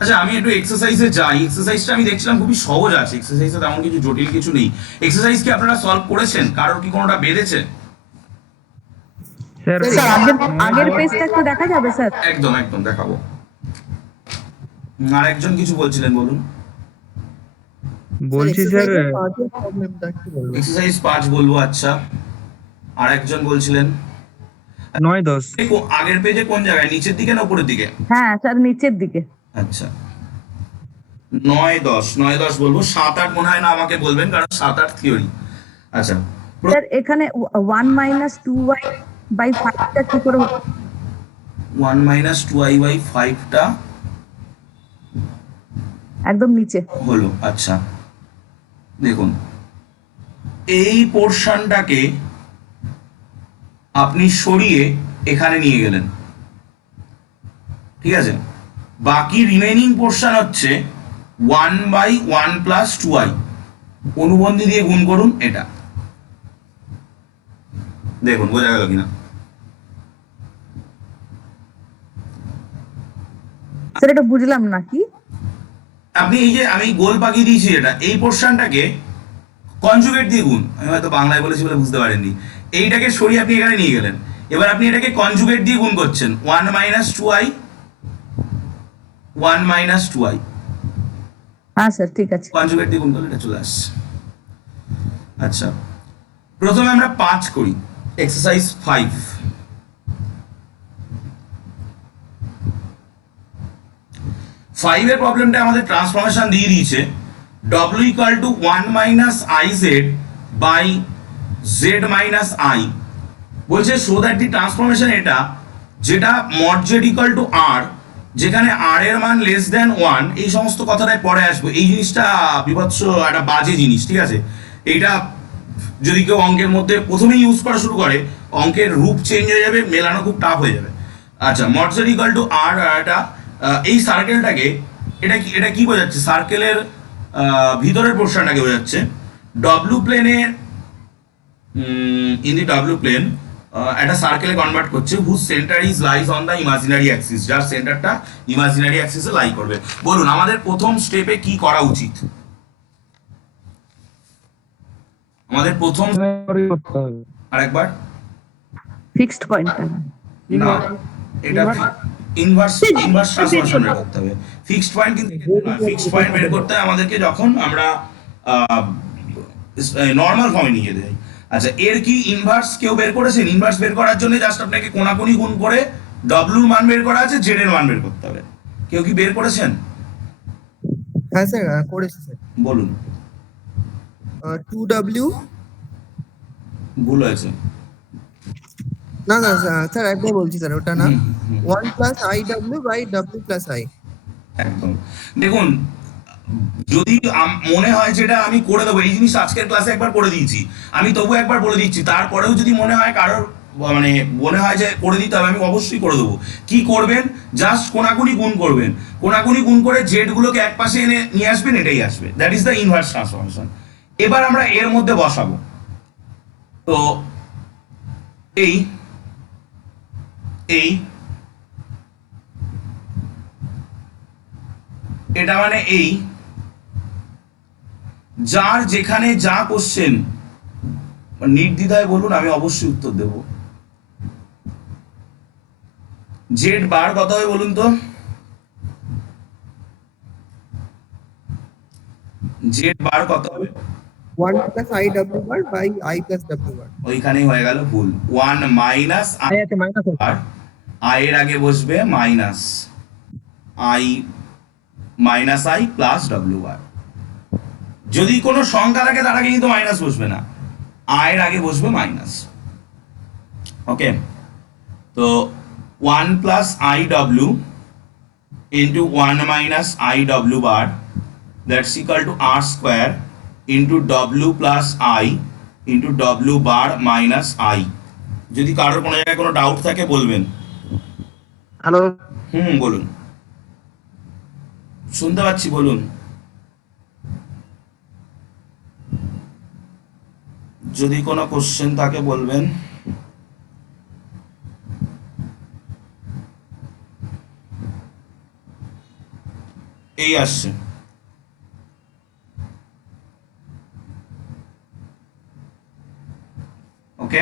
আচ্ছা, আমি একটু এক্সারসাইজে যাই। এক্সারসাইজটা আমি দেখছিলাম খুবই সহজ আছে, এক্সারসাইজে তেমন কিছু জটিল কিছু নেই। এক্সারসাইজ কি আপনারা সলভ করেছেন? কারোর কি কোনোটা বেঁধেছে? স্যার স্যার আগের পেজটা একটু দেখা যাবে স্যার? একদম একদম দেখাবো। আর একজন কিছু বলছিলেন, বলুন। বলছি স্যার প্রবলেমটা একটু বলবেন? এক্সারসাইজ 5 বলবো, আচ্ছা। আর একজন বলছিলেন 9-10 আগের পেজে কোন জায়গায়, নিচের দিকে না উপরের দিকে? হ্যাঁ স্যার, নিচের দিকে। আচ্ছা, 9-10 বলবো। 7-8 মনে হয় না আমাকে বলবেন, কারণ 7-8 থিওরি। আচ্ছা, স্যার এখানে 1 - 2y বাই 5টা কি করে হলো? 1 - 2i/5টা একদম নিচে। হলো। আচ্ছা, দেখুন, এই পোর্শনটাকে আপনি সরিয়ে এখানে নিয়ে গেলেন, ঠিক আছে? বাকি রিমেইনিং পোর্শন হচ্ছে 1/1 + 2i। অনুবন্ধী দিয়ে গুণ করুন এটা। দেখুন বোঝা গেল কিনা? স্যার এটা বুঝলাম না কি। আপনি এই যে আমি গোল পাকিয়ে দিয়েছি, এটা এই পোর্শনটাকে কনজুগেট দিয়ে গুণ। আমি হয়তো বাংলায় বলেছি বলে বুঝতে পারেননি। এইটাকে সরিয়ে আপনি এখানে নিয়ে গেলেন, এবার আপনি এটাকে কনজুগেট দিয়ে গুণ করছেন। 1 - 2i, 1 - 2i, হ্যাঁ স্যার, ঠিক আছে। কনজুগেট দিয়ে গুণ করলে এটা চলে আসছে। আচ্ছা, প্রথমে আমরা 5 করি, এক্সারসাইজ 5। 5 এর প্রবলেমটা আমাদের ট্রান্সফরমেশন দিয়ে দিয়েছে। w = 1 - iz by z - i। বলছে সো দ্যাট দি ট্রান্সফরমেশন এটা, যেটা mod z = r, যেখানে r এর মান লেস দ্যান 1। এই সমস্ত কথাটাই পরে আসবে। এই জিনিসটা বিভৎস একটা বাজে জিনিস, ঠিক আছে? এইটা যদি কেউ অঙ্কের মধ্যে প্রথমেই ইউজ করা শুরু করে, অঙ্কের রূপ চেঞ্জ হয়ে যাবে, মেলানো খুব টাফ হয়ে যাবে। আচ্ছা, mod z = r, এটা এই সার্কেলটাকে, এটা কি বোঝাচ্ছে? সার্কেলের ভিতরের পোর্শনটাকে বোঝাচ্ছে। ডব্লু প্লেনের ইন দি ডব্লু প্লেন একটা সার্কেলে কনভার্ট করছে, whose centre is lies on the imaginary axis, যার সেন্টারটা ইমাজিনারি অ্যাক্সিসে লাই করবে। বলুন আমাদের প্রথম স্টেপে কি করা উচিত? আমাদের প্রথম আরেকবার ফিক্সড পয়েন্ট। না, এটা ইনভার্স ট্রান্সফরমেশন বের করতে হবে। ফিক্সড পয়েন্ট কিন্তু ফিক্সড পয়েন্ট বের করতে হয় আমাদেরকে যখন আমরা নর্মাল ফর্মে নিয়ে যাই। আচ্ছা, এর কি ইনভার্স কেউ বের করেছেন? ইনভার্স বের করার জন্য জাস্ট আপনাকে কোনাকুনি গুণ করে ডব্লুর মান বের করা আছে, জেড এর মান বের করতে হবে। কেউ কি বের করেছেন? হ্যাঁ স্যার, করেছি স্যার। বলুন। 2w, ভুল হয়েছে। না না স্যার, একবার বলছি স্যার, ওটা না। 1 + iw by w + i। একদম। দেখুন, যদি মনে হয় যেটা আমি করে দেবো, এই জিনিস আজকের ক্লাসে একবার করে দিয়েছি, আমি তবু একবার বলে দিচ্ছি। তারপরেও যদি মনে হয় কারোর মানে মনে হয় যে করে দিতে হবে, আমি অবশ্যই করে দেবো। কি করবেন? জাস্ট কোনাকুনি গুণ করবেন। কোনাকুনি গুণ করে জেড গুলোকে এক পাশে এনে নিয়ে আসবেন, এটাই আসবে। That is the inverse transformation. এবার আমরা এর মধ্যে বসাবো। তো এই এটা মানে এই, যার যেখানে যা কোশ্চেন নির্দ্বিধায় বলুন, আমি অবশ্যই উত্তর দেব। জেড বার কত হবে বলুন তো? জেড বার কত হবে? 1 + iw bar by I + w bar। ওইখানেই হয়ে গেল ভুল। 1 - i বার, i এর আগে বসবে মাইনাস i প্লাস w বার। যদি কোনো সংখ্যা থাকে তার আগে কিন্তু মাইনাস বসবে না, i এর আগে বসবে মাইনাস। ওকে, তো 1 + iw into 1 - iw bar, that's equal to r² into w + i into w bar minus i। যদি কারোর কোনো জায়গায় কোনো ডাউট থাকে বলবেন। হ্যালো, বলুন, শুনতে পাচ্ছি, বলুন। যদি কোনো কোশ্চেন থাকে বলবেন। এই আসছে। ওকে,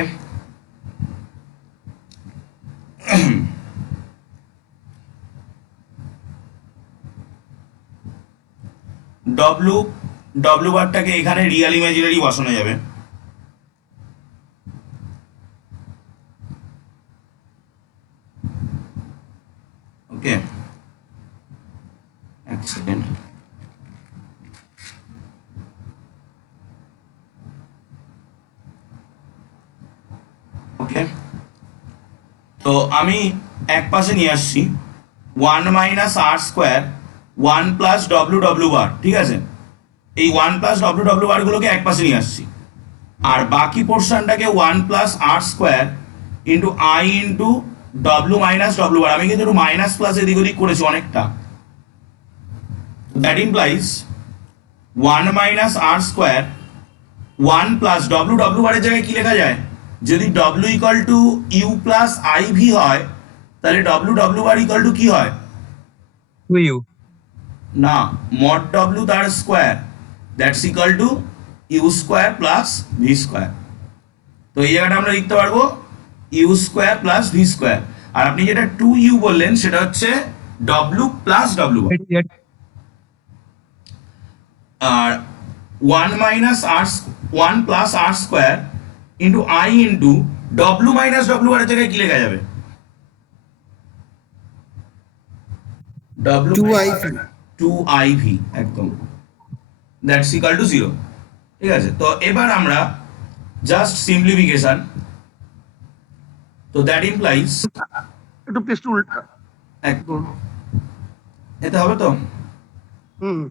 ডব্লু ডব্লু বারটাকে এখানে রিয়েল ইমাজিনারি বসানো যাবে। ওকে, এক সেকেন্ড। ওকে, তো আমি এক পাশে নিয়ে আসছি 1 মাইনাস আর স্কোয়ার 1 প্লাস ডব্লু ডব্লু বার, ঠিক আছে? এই 1 প্লাস ডব্লু ডব্লু বার গুলোকে এক পাশে নিয়ে আসছি, আর বাকি পোর্শনটাকে 1 plus R square into I into W minus W bar. আমি কিন্তু একটু মাইনাস প্লাস এদিক ওদিক করেছি অনেকটা। That implies 1 minus R square 1 plus W W বারের জায়গায় কি লেখা যায়? যদি W equal to U plus I V হয়, তাহলে W W bar equal to কি হয়? ইউ না, মড ডব্লু তার square, that's equal to U square plus V square. তো এই জায়গাটা আমরা লিখতে পারবো U square plus V square. আর আপনি যেটা 2u বললেন সেটা হচ্ছে ডব্লু প্লাস ডব্লু, আর 1 minus R 1 plus R square into I into W minus W বারের জায়গায় কি লেখা যাবে? ডব্লু 2iv 2iv, একদম, দ্যাটস ইকুয়াল টু 0। ঠিক আছে, তো এবার আমরা জাস্ট সিম্পলিফিকেশন, তো দ্যাট ইমপ্লাইজ একটু পেজটা উল্টা। একদম এতে হবে তো হুম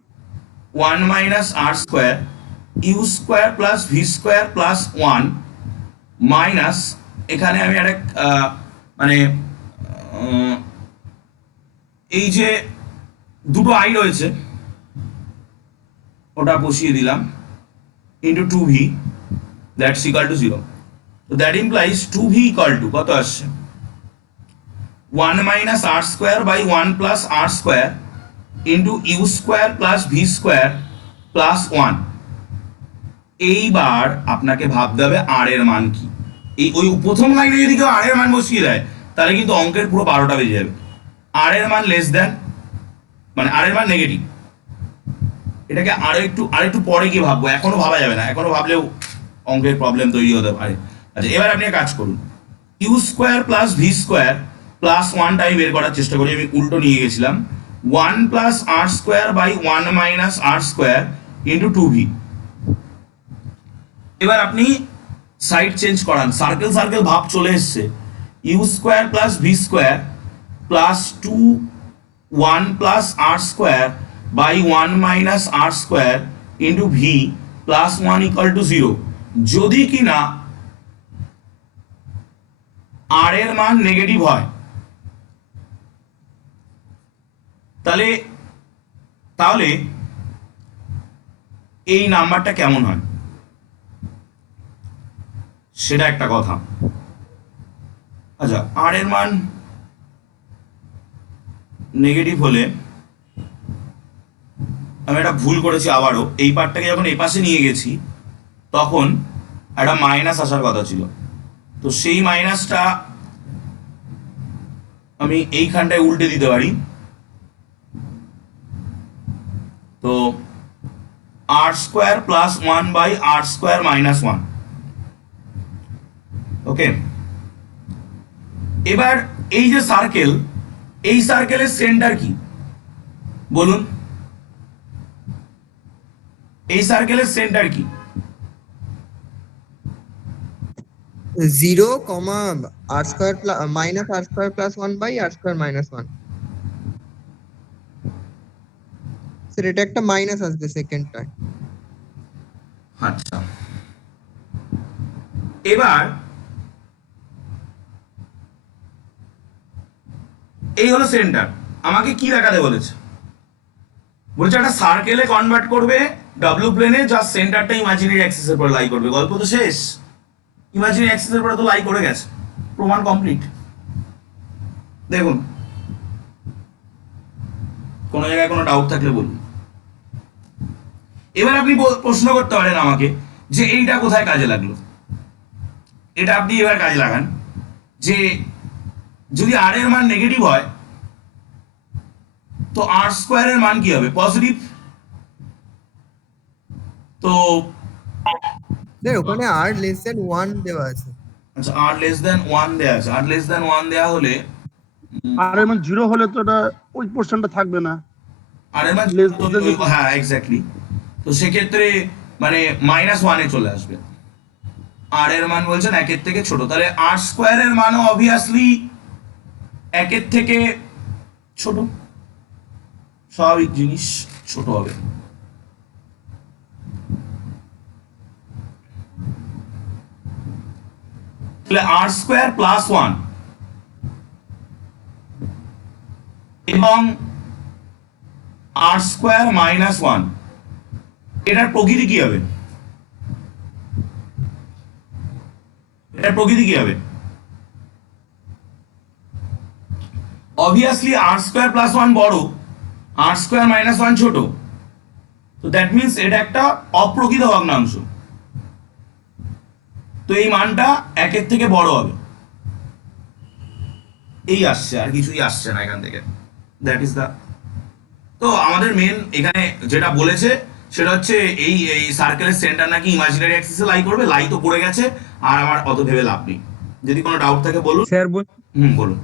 1 মাইনাস আর square u square plus V square plus 1 minus, এখানে আমি একটা মানে এই যে দুটো আই রয়েছে ওটা বসিয়ে দিলাম into 2v, that's equal to 0। তো that implies 2v equal to কত আসছে? 1 minus R square by 1 plus R square into u square plus V square plus 1। এইবার আপনাকে ভাবতে হবে আর এর মান কি। এই ওই প্রথম লাইনে যদি কেউ আর এর মান বসিয়ে দেয় তাহলে কিন্তু অঙ্কের পুরো 12টা বেজে যাবে। আর এর মান লেস দেন, মানে আর এর মান নেগেটিভ, এটাকে আরেকটু পরে গিয়ে ভাববো, এখনো ভাবা যাবে না, এখনো ভাবলেও অঙ্কের প্রবলেম তৈরি হতে পারে। আচ্ছা, এবার আপনি এক কাজ করুন, u square plus V square plus 1টা আমি বের করার চেষ্টা করি, আমি উল্টো নিয়ে গেছিলাম 1 plus R square by 1 minus R square into 2v। এবার আপনি সাইড চেঞ্জ করান, সার্কেল সার্কেল ভাব চলে এসছে, u square plus V square plus 1 plus R square by 1 minus R square into v plus 1 equal to 0। যদি কিনা আর এর মান নেগেটিভ হয় তাহলে এই নাম্বারটা কেমন হয় সেটা একটা কথা। আচ্ছা, আর এর মান নেগেটিভ হলে আমি একটা ভুল করেছি আবারও, এই পার্টটাকে যখন এই পাশে নিয়ে গেছি তখন একটা মাইনাস আসার কথা ছিল, তো সেই মাইনাসটা আমি এইখানটায় উল্টে দিতে পারি। তো r square plus 1 by r square minus 1। Okay, এবার এই যে সার্কেল, এই সার্কেলের সেন্টার কি বলুন? এই সার্কেলের সেন্টার কি? 0, r square minus R square plus 1 by r square minus 1। Sir এটা একটা মাইনাস আসবে সেকেন্ডটায়। আচ্ছা, এবার এই হলো সেন্টার। আমাকে কি দেখাতে বলেছে? বলছে একটা সার্কেলে কনভার্ট করবে ডব্লিউ প্লেনে, যার সেন্টারটা ইমাজিনারি অ্যাক্সিসের পর লাই করবে। গল্প তো শেষ, ইমাজিনারি অ্যাক্সিসের পরে তো লাই করে গেছে, প্রমাণ কমপ্লিট। দেখুন কোনো জায়গায় কোনো ডাউট থাকলে বলুন। এবার আপনি প্রশ্ন করতে পারেন আমাকে যে এইটা কোথায় কাজে লাগলো। এটা আপনি এবার কাজে লাগান যে যদি আর এর মান নেগেটিভ হয় তো আর স্কোয়ারের মান কি হবে? পজিটিভ। তো স্যার ওখানে আর লেস দ্যান 1 দেওয়া আছে। আচ্ছা, আর লেস দ্যান 1 দেয়া আছে। আর লেস দ্যান 1 দেয়া হলে আর এর মান 0 হলে তো এটা ওই পোর্শনটা থাকবে না। আর এর মান Less than হ্যাঁ এক্স্যাক্টলি। তো সেক্ষেত্রে মানে -1 এ চলে আসবে। আর এর মান বলছেন 1 এর থেকে ছোট, তাহলে আর স্কোয়ারের মানও অবভিয়াসলি 1 এর থেকে ছোট, স্বাভাবিক জিনিস, ছোট হবে। তাহলে আর স্কোয়ার প্লাস 1 এবং আর স্কোয়ার -1 এটার প্রকৃতি কি হবে? এটার প্রকৃতি কি হবে? অবভিয়াসলি আর স্কোয়ার প্লাস 1 বড়, আর স্কোয়ার -1 ছোট। তো দ্যাট মিনস এটা একটা অপ্রকৃত ভগ্নাংশ। তো এই মানটা 1 এর থেকে বড় হবে। এই আসছে, আর কিছুই আসছে না এখান থেকে। That is the. তো আমাদের মেন এখানে যেটা বলেছে সেটা হচ্ছে এই সার্কেলের সেন্টার নাকি ইমাজিনারি অ্যাক্সিসে লাই করবে। লাই তো করে গেছে, আর আমার অত ভেবে লাভ নেই। যদি কোনো ডাউট থাকে বলুন। স্যার বল, বলুন।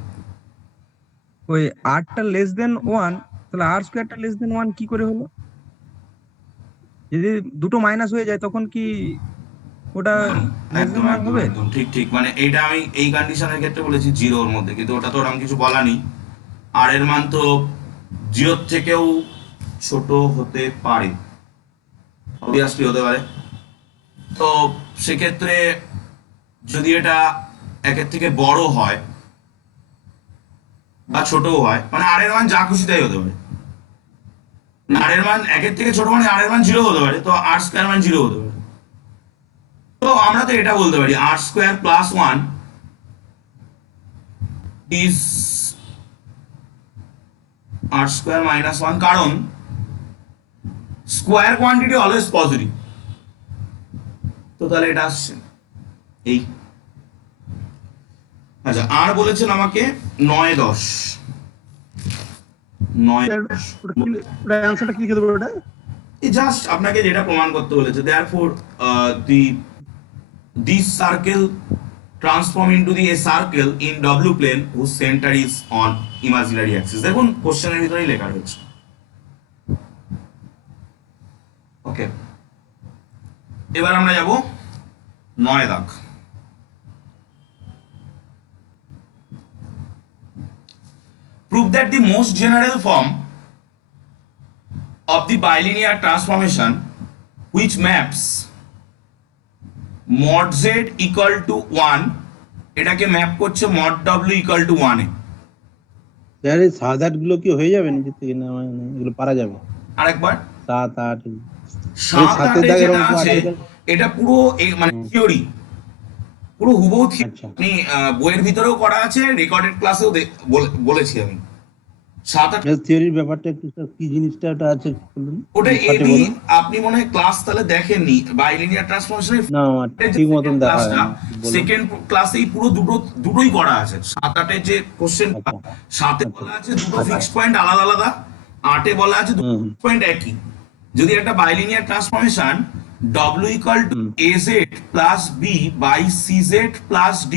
ওই আরটা লেস দেন 1, তাহলে আর স্কোয়ারটা লেস দেন 1 কি করে হলো? যদি দুটো মাইনাস হয়ে যায় তখন কি ওটা লেস একদম দেন 1 একদম হবে? একদম ঠিক ঠিক। মানে এইটা আমি এই কন্ডিশনের ক্ষেত্রে বলেছি 0 এর মধ্যে, কিন্তু ওটা তো ওরকম কিছু বলা নেই। আর এর মান তো 0 থেকেও ছোট হতে পারে, অবভিয়াসলি হতে পারে। তো সেক্ষেত্রে যদি এটা 1 এর থেকে বড় হয় বা ছোটও হয়, মানে আর এর মান যা খুশি তাই হতে পারে। আর এর মান 1 এর থেকে ছোট মানে আর এর মান 0 হতে পারে, তো আর স্কোয়ার মান 0 হতে পারে। তো আমরা তো এটা বলতে পারি r square plus 1 is r square -1, কারণ স্কোয়ার কোয়ান্টিটি অলওয়েজ পজিটিভ। তো তাহলে এটা আসছে এই। আচ্ছা, আর বলেছেন আমাকে 9, 10 9, 10 ওটা অ্যান্সারটা কি লিখে দেবো ওটা? জাস্ট আপনাকে যেটা প্রমাণ করতে বলেছে। Therefore this circle transform into a circle in W plane whose center is on imaginary axis. দেখুন কোশ্চেনের ভিতরেই লেখা রয়েছে। ওকে, এবার আমরা যাব 9 দাগ। Prove that the most general form of the bilinear transformation which maps mod z equal to 1 এটাকে ম্যাপ করছে mod w equal to 1 A. Sir এই 7-8 গুলো কি হয়ে যাবে নিজে থেকে, না মানে এগুলো পারা যাবে? আরেকবার 7-8 7 সাথে 8 দাগের যেটা অঙ্ক আছে আছে। এটা পুরো মানে থিওরি, পুরো হুবহু theory। আচ্ছা। আপনি বইয়ের ভিতরেও করা আছে, রেকর্ডেড ক্লাসেও বলেছি আমি। 7 8 থিওরির ব্যাপারটা একটু স্যার কি জিনিসটা ওটা আছে বলুন। ওটা শর্টে এবি, বলুন। আপনি মনে হয় ক্লাস তাহলে দেখেননি বাইলিনিয়ার ট্রান্সফরমেশনের। না আমার ঠিক মতন দেখা হয় না। বলুন। সেকেন্ড ক্লাসেই পুরো দুটোই করা আছে। 7 8 এর যে কোশ্চেন, আচ্ছা। 7 এ বলা আছে দুটো ফিক্সড পয়েন্ট আলাদা আলাদা, 8 এ বলা আছে দুটো পয়েন্ট একই। যদি একটা bilinear transformation w equal to az plus b by cz plus d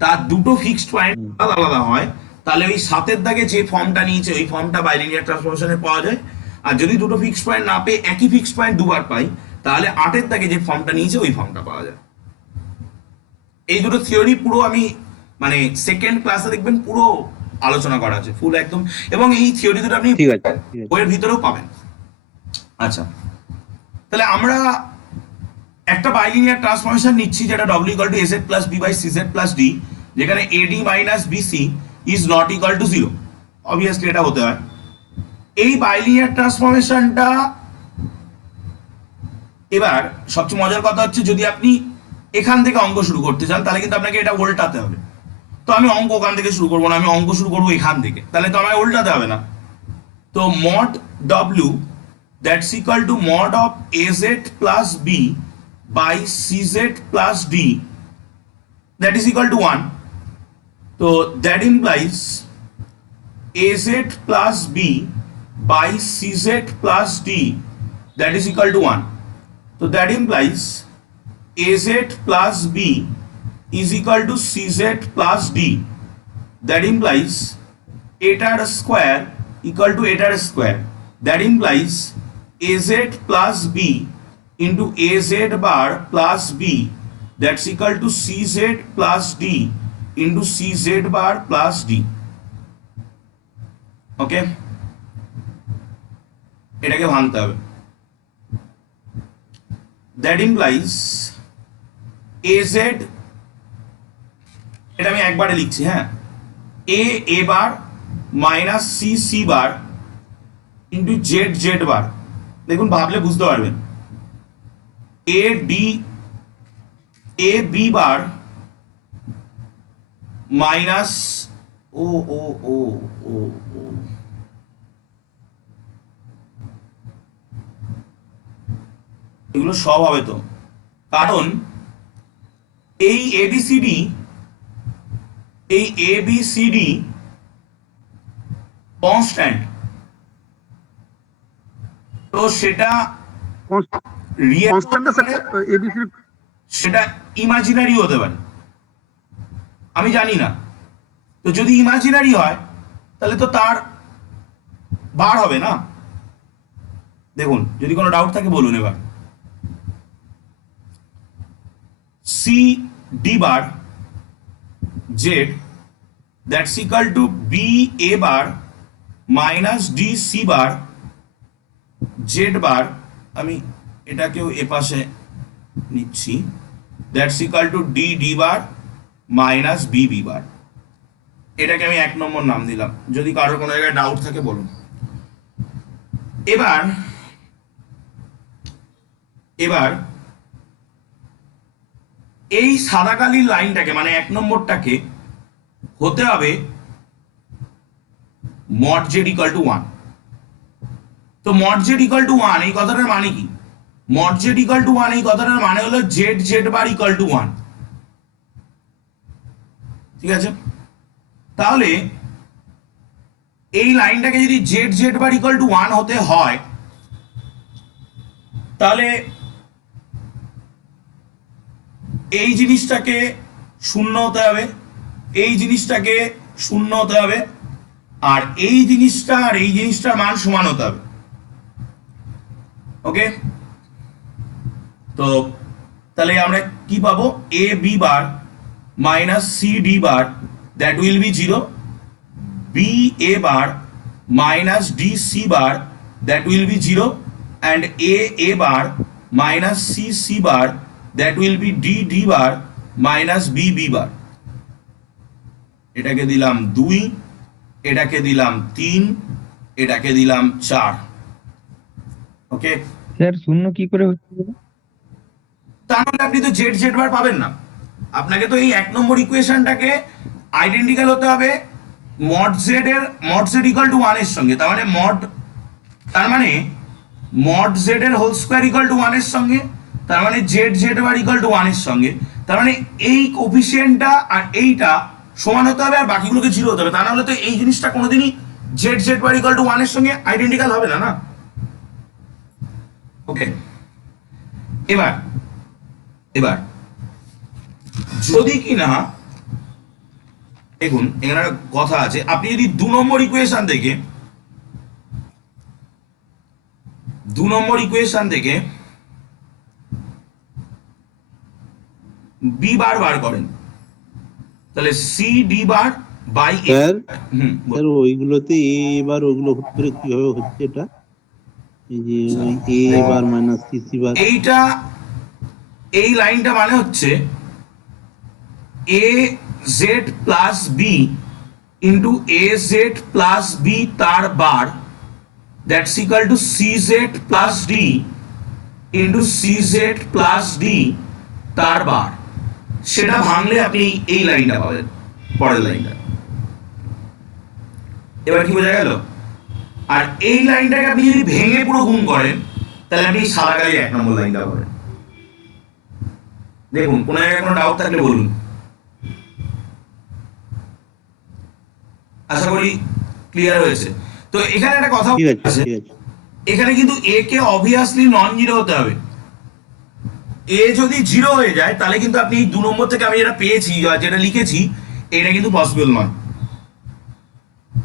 তার দুটো ফিক্সড পয়েন্ট আলাদা আলাদা হয়, তাহলে ওই 7 এর দাগে যে ফর্মটা নিয়েছে ওই ফর্মটা বাইলিনিয়ার ট্রান্সফরমেশনে পাওয়া যায়। আর যদি দুটো ফিক্সড পয়েন্ট না পেয়ে একই ফিক্সড পয়েন্ট দুবার পাই, তাহলে 8 এর দাগে যে ফর্মটা নিয়েছে ওই ফর্মটা পাওয়া যায়। এই দুটো থিওরি পুরো আমি মানে সেকেন্ড ক্লাসে দেখবেন পুরো আলোচনা করা আছে ফুল একদম, এবং এই থিওরি দুটো আপনি ঠিক আছে, ঠিক আছে। বইয়ের ভিতরেও পাবেন। আচ্ছা, তাহলে আমরা একটা বাইলিনিয়ার ট্রান্সফরমেশন নিচ্ছি যেটা w equal to az plus b by cz plus d, যেখানে ad minus bc is not equal to 0। Obviously এটা হতে হয়। এই বাইলিনিয়ার ট্রান্সফরমেশনটা এবার সবচেয়ে মজার কথা হচ্ছে যদি আপনি এখান থেকে অঙ্ক শুরু করতে চান তাহলে কিন্তু আপনাকে এটা উল্টাতে হবে। তো আমি অঙ্ক ওখান থেকে শুরু করবো না, আমি অঙ্ক শুরু করবো এখান থেকে, তাহলে তো আমায় উল্টাতে হবে না। তো mod w that's equal to mod of az plus b by cz plus d that is equal to 1. So that implies az plus b by cz plus d that is equal to 1. So that implies az plus b is equal to cz plus d. That implies eta square equal to eta square. That implies az plus b into az bar plus b that's equal to cz plus d into cz bar plus d. Okay, এটাকে ভাঙতে হবে। That implies az, এটা আমি একবারে লিখছি, হ্যাঁ, a bar minus c bar into z বার। দেখুন ভাবলে বুঝতে পারবেন, a b বার মাইনাস ও ও ও ও ও এগুলো সব হবে তো, কারণ এই এবিসিডি কনস্ট্যান্ট, তো সেটা রিয়েল, কনস্ট্যান্টের সাথে এবিসি সেটা ইমাজিনারি হতে পারে, আমি জানি না। তো যদি ইমাজিনারি হয় তাহলে তো তার বার হবে না। দেখুন, যদি কোনো ডাউট থাকে বলুন এবার। C D bar Z that's equal to B A bar minus D C bar Z bar, আমি এটাকেও এ পাশে নিচ্ছি, that's equal to D D bar minus B B bar. এটাকে আমি 1 নম্বর নাম দিলাম, যদি কারোর কোনো জায়গায় ডাউট থাকে বলুন। এবার এই সাদা কালির লাইনটাকে মানে 1 নম্বরটাকে হতে হবে mod z equal to 1। তো mod z equal to 1 এই কথাটার মানে কি? mod z equal to 1 এই কথাটার মানে হলো z বার equal to 1। ঠিক আছে, তাহলে এই লাইনটাকে যদি z বার equal to 1 হতে হয়, তাহলে এই জিনিসটাকে 0 হতে হবে, এই জিনিসটাকে 0 হতে হবে, আর এই জিনিসটা আর এই জিনিসটার মান সমান হতে হবে। ওকে, তো তাহলে আমরা কি পাবো? A B bar minus C D bar that will be 0, B A bar minus D C bar that will be 0, and A bar minus C bar that will be D D bar minus B B bar. এটাকে দিলাম 2, এটাকে দিলাম 3, এটাকে দিলাম 4। ওকে স্যার শূন্য কি করে হচ্ছে? তাহলে আপনি তো জেড বার পাবেন না। আপনাকে তো এই 1 নম্বর ইকুয়েশনটাকে আইডেন্টিক্যাল হতে হবে mod z ইকুয়াল টু 1 এর সঙ্গে, তার মানে mod z এর হোল স্কয়ার ইকুয়াল টু 1 এর সঙ্গে, তার মানে z বার ইকুয়াল টু 1 এর সঙ্গে, তার মানে এই কোফিশিয়েন্টটা আর এইটা সমান হতে হবে আর বাকিগুলোকে 0 হতে হবে। তা না হলে তো এই জিনিসটা কোনোদিনই z বার ইকুয়াল টু 1 এর সঙ্গে আইডেন্টিক্যাল হবে না, না? ওকে, এবার যদি কিনা দেখুন এখানে একটা কথা আছে, আপনি যদি 2 নম্বর ইকুয়েশন থেকে বি বার করেন, তাহলে C D bar by A. Sir ওইগুলোতে এ বার ওগুলো করে কিভাবে হচ্ছে এটা? এই যে এ বার মাইনাস সি বার, এইটা এই লাইনটা মানে হচ্ছে A Z plus B into A Z plus B তার bar that's equal to C Z plus D into C Z plus D তার বার। সেটা ভাঙলে আপনি এই লাইনটা পাবেন, পরের লাইনটা। এবার কি বোঝা গেল? আর এই লাইনটাকে আপনি যদি ভেঙে পুরো গুণ করেন তাহলে আপনি সাদা কালির 1 নম্বর লাইনটা পাবেন। দেখুন কোনো জায়গায় কোনো ডাউট থাকলে বলুন। আশা করি ক্লিয়ার হয়েছে। তো এখানে একটা কথা ঠিক আছে আছে, ঠিক আছে। এখানে কিন্তু এ কে অবভিয়াসলি নন জিরো হতে হবে। এ যদি জিরো হয়ে যায় তাহলে কিন্তু আপনি 2 নম্বর থেকে আমি যেটা পেয়েছি যেটা লিখেছি এটা কিন্তু পসিবল নয়।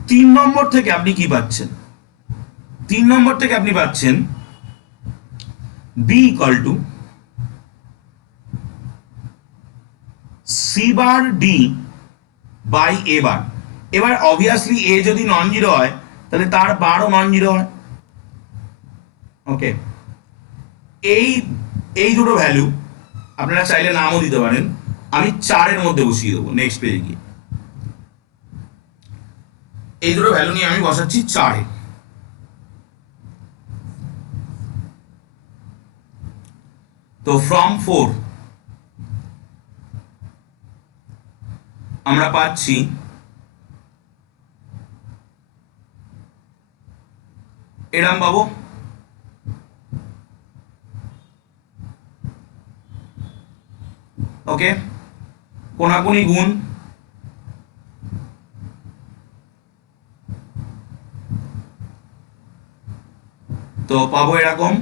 3 নম্বর থেকে আপনি কি পাচ্ছেন? 3 নম্বর থেকে আপনি পাচ্ছেন B equal to C bar D by A bar. এবার অবভিয়াসলি এ যদি নন জিরো হয় তাহলে তার বারও নন জিরো হয়। ওকে, এই দুটো ভ্যালু আপনারা চাইলে নামও দিতে পারেন, আমি 4-এর মধ্যে বসিয়ে দেবো নেক্সট পেজে গিয়ে। এই দুটো ভ্যালু নিয়ে আমি বসাচ্ছি 4-এ। তো ফ্রম 4 আমরা পাচ্ছি এরম পাবো ওকে, কোনাকুনি গুণ তো পাবো এরকম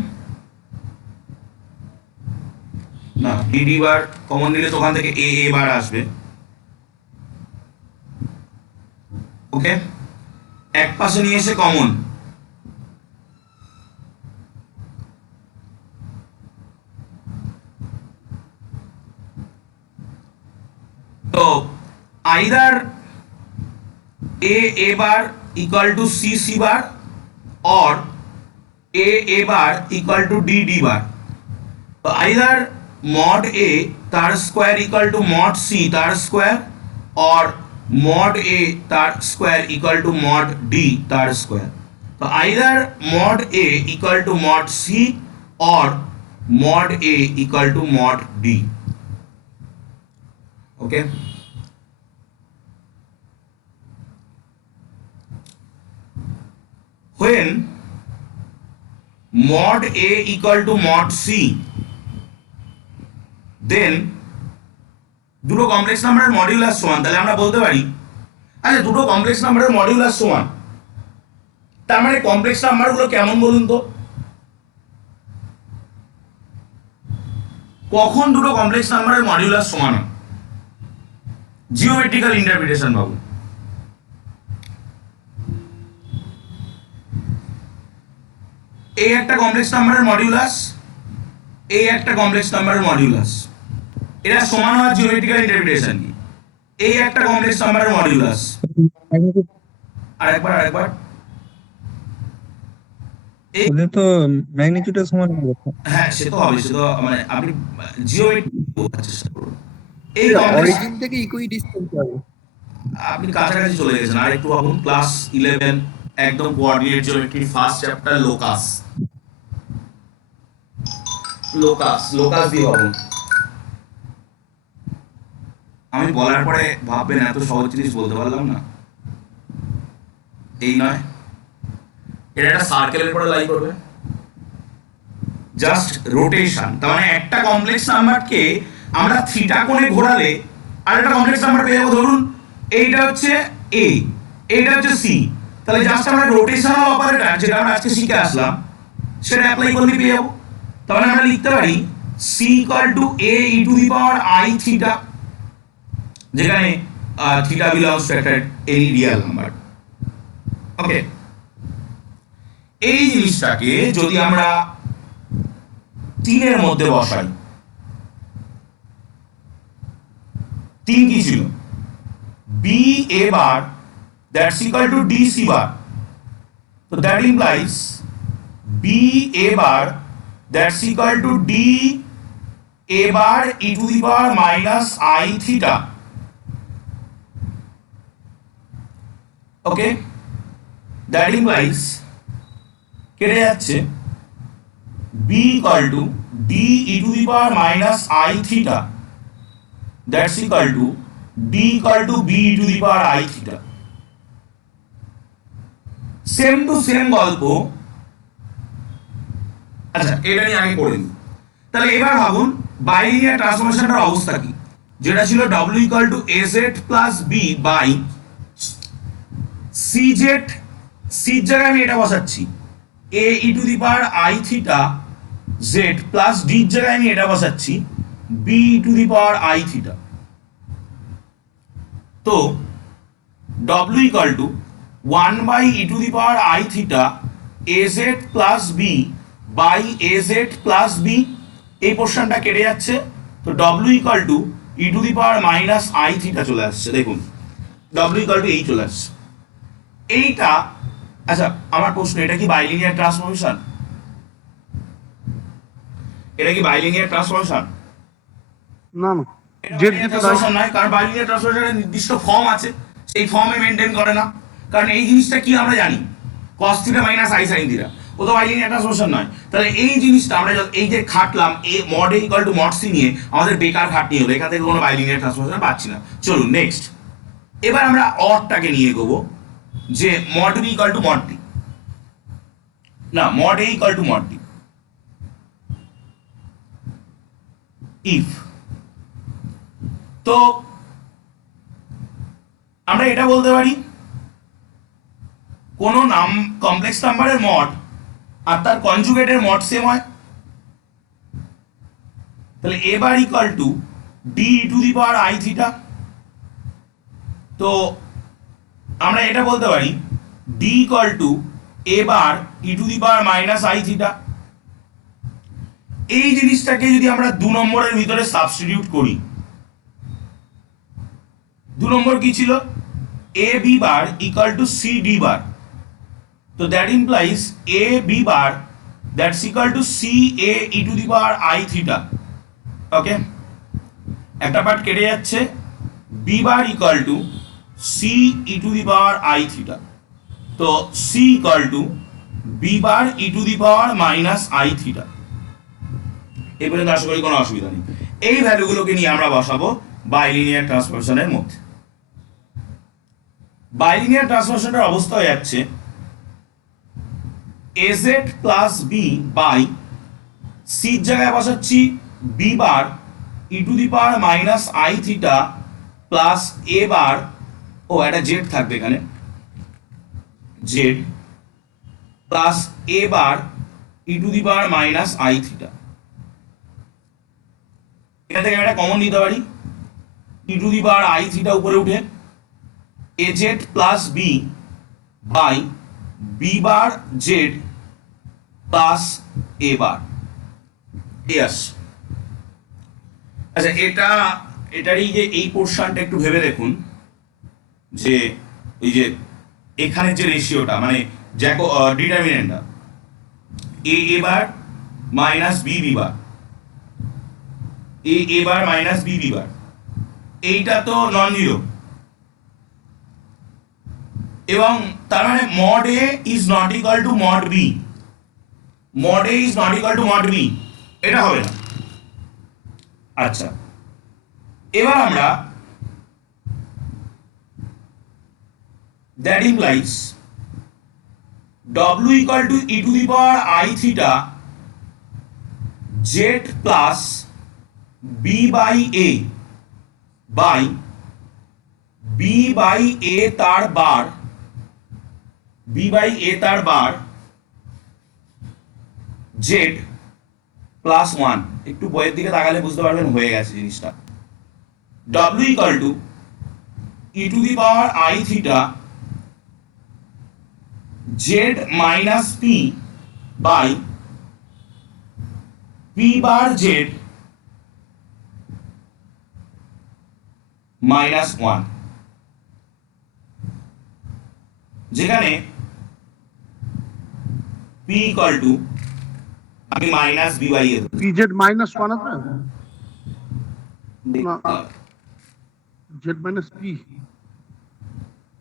না, ডিডি বার কমন নিলে তো ওখান থেকে এ বার আসবে। ওকে, এক পাশে নিয়ে এসে কমন, तो either a bar equal to c bar or a bar equal to d bar। तो either mod a तार square equal to mod c तार स्क्वायर और mod a तार square equal to mod d तार स्क्वायर। तो either mod a equal to mod c or mod a equal to mod d। Okay, when mod a equal to mod c then দুটো কমপ্লেক্স নাম্বারের মডিউলাস সমান, তাহলে আমরা বলতে পারি আচ্ছা দুটো কমপ্লেক্স নাম্বারের মডিউলাস সমান, তার মানে কমপ্লেক্স নাম্বারগুলো কেমন বলুন তো? কখন দুটো কমপ্লেক্স নাম্বারের মডিউলাস সমান হয়? জিওমেট্রিক্যাল ইন্টারপ্রিটেশন বাবু। এই একটা কমপ্লেক্স নাম্বারের মডিউলাস, এই একটা কমপ্লেক্স নাম্বারের মডিউলাস, এরা সমান হওয়ার জিওমেট্রিক্যাল ইন্টারপ্রিটেশন কি? এই একটা কমপ্লেক্স নাম্বারের মডিউলাস, আরেকবার ওদের তো ম্যাগনিটিউডের সমান হবে। হ্যাঁ সে তো হবে, সে তো মানে আপনি জিওমেট্রি বোঝার চেষ্টা করুন। এই অরিজিন থেকে ইকুই ডিসটেন্স হবে। আপনি কাছাকাছি চলে গেছেন, আর একটু ভাবুন ক্লাস 11 একদম coordinate geometry first chapter locus দিয়ে ভাবুন। আমি বলার পরে ভাববেন এত সহজ জিনিস বলতে পারলাম না, এই নয়। এটা একটা সার্কেলের পরে লাই করবে, জাস্ট রোটেশন। তার মানে একটা কমপ্লেক্স নাম্বারকে আমরা থিটা কোণে ঘোরালে আর একটা কমপ্লেক্স নাম্বার পেয়ে যাবো। ধরুন এইটা হচ্ছে এ, এইটা হচ্ছে সি, তাহলে জাস্ট আমরা রোটেশনাল অপারেটর যেটা আমরা আজকে শিখে আসলাম সেটা অ্যাপ্লাই করলে পেয়ে যাবো। তাহলে আমরা লিখতে পারি c equal to a e to the power I theta, যেখানে থিটা বিলংস টু একটা এনি রিয়েল নাম্বার। ওকে, এই জিনিসটাকে যদি আমরা 3-এর মধ্যে বসাই, 3 কি ছিল? B A bar that's equal to D C bar. তো that implies B A bar that's equal to D A bar E to the power minus I theta. Okay, that implies কেটে যাচ্ছে B equal to D E to the power minus I theta, that's equal to D equal to B E to the power I theta. Same to same গল্প। আচ্ছা, এটা নিয়ে আগে করে নিই। তাহলে এবার ভাবুন বাইলিনিয়ার ট্রান্সফরমেশনের অবস্থা কি, যেটা ছিল w equal to az plus B by cz, c জায়গায় আমি এটা বসাচ্ছি a E to the power i theta z plus d জায়গায় আমি এটা বসাচ্ছি b e to the power i theta. তো w equal to 1 by e to the power i theta az plus b by az plus b, এই পোর্শনটা কেটে যাচ্ছে। তো w equal to E to the power minus i theta চলে আসছে। দেখুন w ইকুয়াল টু এই চলে আসছে এইটা। আচ্ছা, আমার প্রশ্ন, এটা কি বাইলিনিয়ার ট্রান্সফরমেশন? এটা কি বাইলিনিয়ার ট্রান্সফরমেশন? না না, জেড দিতে নাই। ট্রান্সফরমেশন নয়, কারণ বাইলিনিয়ার ট্রান্সফরমেশনের নির্দিষ্ট ফর্ম আছে, সেই ফর্মে মেনটেন করে না। কারণ এই জিনিসটা কি আমরা জানি, cos theta minus i sin theta, ও তো বাইলিনিয়ার ট্রান্সফরমেশন নয়। তাহলে এই জিনিসটা আমরা এই যে খাটলাম A mod A equal to mod C নিয়ে, আমাদের বেকার খাটনি হলো, এখান থেকে কোনো বাইলিনিয়ার ট্রান্সফরমেশন পাচ্ছি না। চলুন নেক্সট, এবার আমরা অরটাকে নিয়ে এগোবো, যে mod B equal to mod D, না mod A equal to mod D. If, তো আমরা এটা বলতে পারি কোন কমপ্লেক্স নাম্বারের মড আর তার কনজুগেটের মড সেম হয়, তাহলে a bar equal two d two the power i theta. তো আমরা এটা বলতে পারি d equal to a bar E to the power minus i theta. এই জিনিসটাকে যদি আমরা 2 নম্বরের ভিতরে সাবস্টিটিউট করি, 2 নম্বর কি ছিল, a b bar equal to c d bar. তো that implies a b bar that's equal to c a E to the power i theta. Okay, একটা পার্ট কেটে যাচ্ছে, b bar equal to c E to the power i theta. তো c equal to b bar E to the power minus i theta. এই পর্যন্ত আশা করি কোনো অসুবিধা নেই। এই ভ্যালুগুলোকে নিয়ে আমরা বসাবো বাইলিনিয়ার ট্রান্সফরমেশনের মধ্যে। বাইলিনিয়ার ট্রান্সফরমেশনের অবস্থা হয়ে যাচ্ছে az plus B by C জায়গায় বসাচ্ছি b bar E to the power minus i theta plus a bar, ও একটা জেড থাকবে এখানে, Z plus a bar E to the power minus i theta. এখান থেকে আমরা কমন নিতে পারি, E to the power i theta উপরে উঠে az plus B by B bar Z plus a bar. Yes, আচ্ছা এটারই যে এই পোর্শনটা একটু ভেবে দেখুন, যে ওই যে এখানে যে রেশিওটা, মানে জ্যাকো ডিটারমিনেন্টটা a bar minus b bar, a bar minus b bar, এইটা তো নন জিরো, এবং তার মানে mod a is not equal to mod b, mod a is not equal to mod b, এটা হবে না। আচ্ছা, এবার আমরা that implies w equal to E to the power i theta z plus b by a by b by a তার বার, b বাই a তার বার z প্লাস 1। একটু বইয়ের দিকে তাকালে বুঝতে পারবেন হয়ে গেছে জিনিসটা। w equal to E to the power i theta z minus p by p bar z minus 1, যেখানে p ইকুয়াল টু আমি minus B by a Z minus 1 আছে না, z minus p,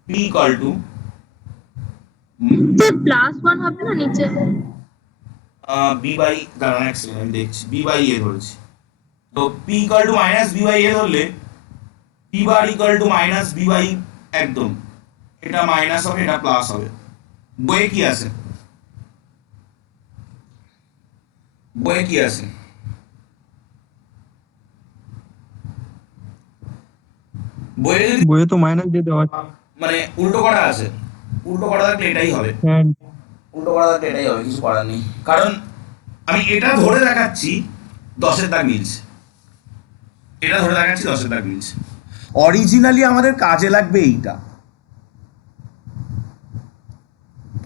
p equal to plus 1 হবে না নিচে, বি বাই, দাঁড়ান এক সেকেন্ড আমি দেখছি, বি বাই এ ধরেছি। তো p equal to minus B by A ধরলে p bar equal to minus B by, একদম এটা মাইনাস হবে এটা প্লাস হবে, বইয়ে কি আছে? বইয়ে কি আছে? বইয়ে যদি বইয়ে তো মাইনাস দিয়ে দেওয়া আছে। মানে উল্টো করা আছে, উল্টো করা থাকলে এটাই হবে, হ্যাঁ, উল্টো করা থাকলে এটাই হবে, কিছু করার নেই। কারণ আমি এটা ধরে দেখাচ্ছি 10-এর দাগ মিলছে, এটা ধরে দেখাচ্ছি 10-এর দাগ মিলছে। অরিজিনালি আমাদের কাজে লাগবে এইটা।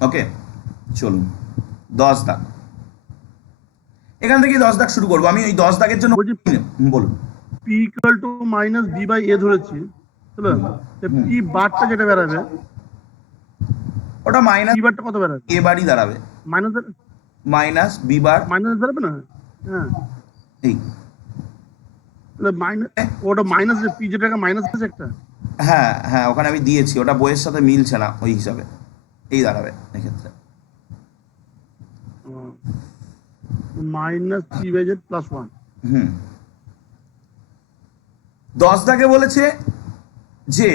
ওকে, চলুন 10 দাগ, এখান থেকে 10 দাগ শুরু করবো। আমি ওই 10 দাগের জন্য বলছি বলুন। P equal to minus B by A ধরেছি, পি বারটা যেটা বেরাবে, ওটা মাইনাস পি বারটা কত বেরাবে? এ বারই দাঁড়াবে, minus minus B bar, minus বেরাবে না? হ্যাঁ, এই তাহলে মাইনাস, ওটা মাইনাস, পি যেটাকে মাইনাস আছে একটা। হ্যাঁ হ্যাঁ, ওখানে আমি দিয়েছি, ওটা বইয়ের সাথে মিলছে না ওই হিসাবে, এই দাঁড়াবে এক্ষেত্রে। Minus P by Z plus 1। 10 দাগে বলেছে যে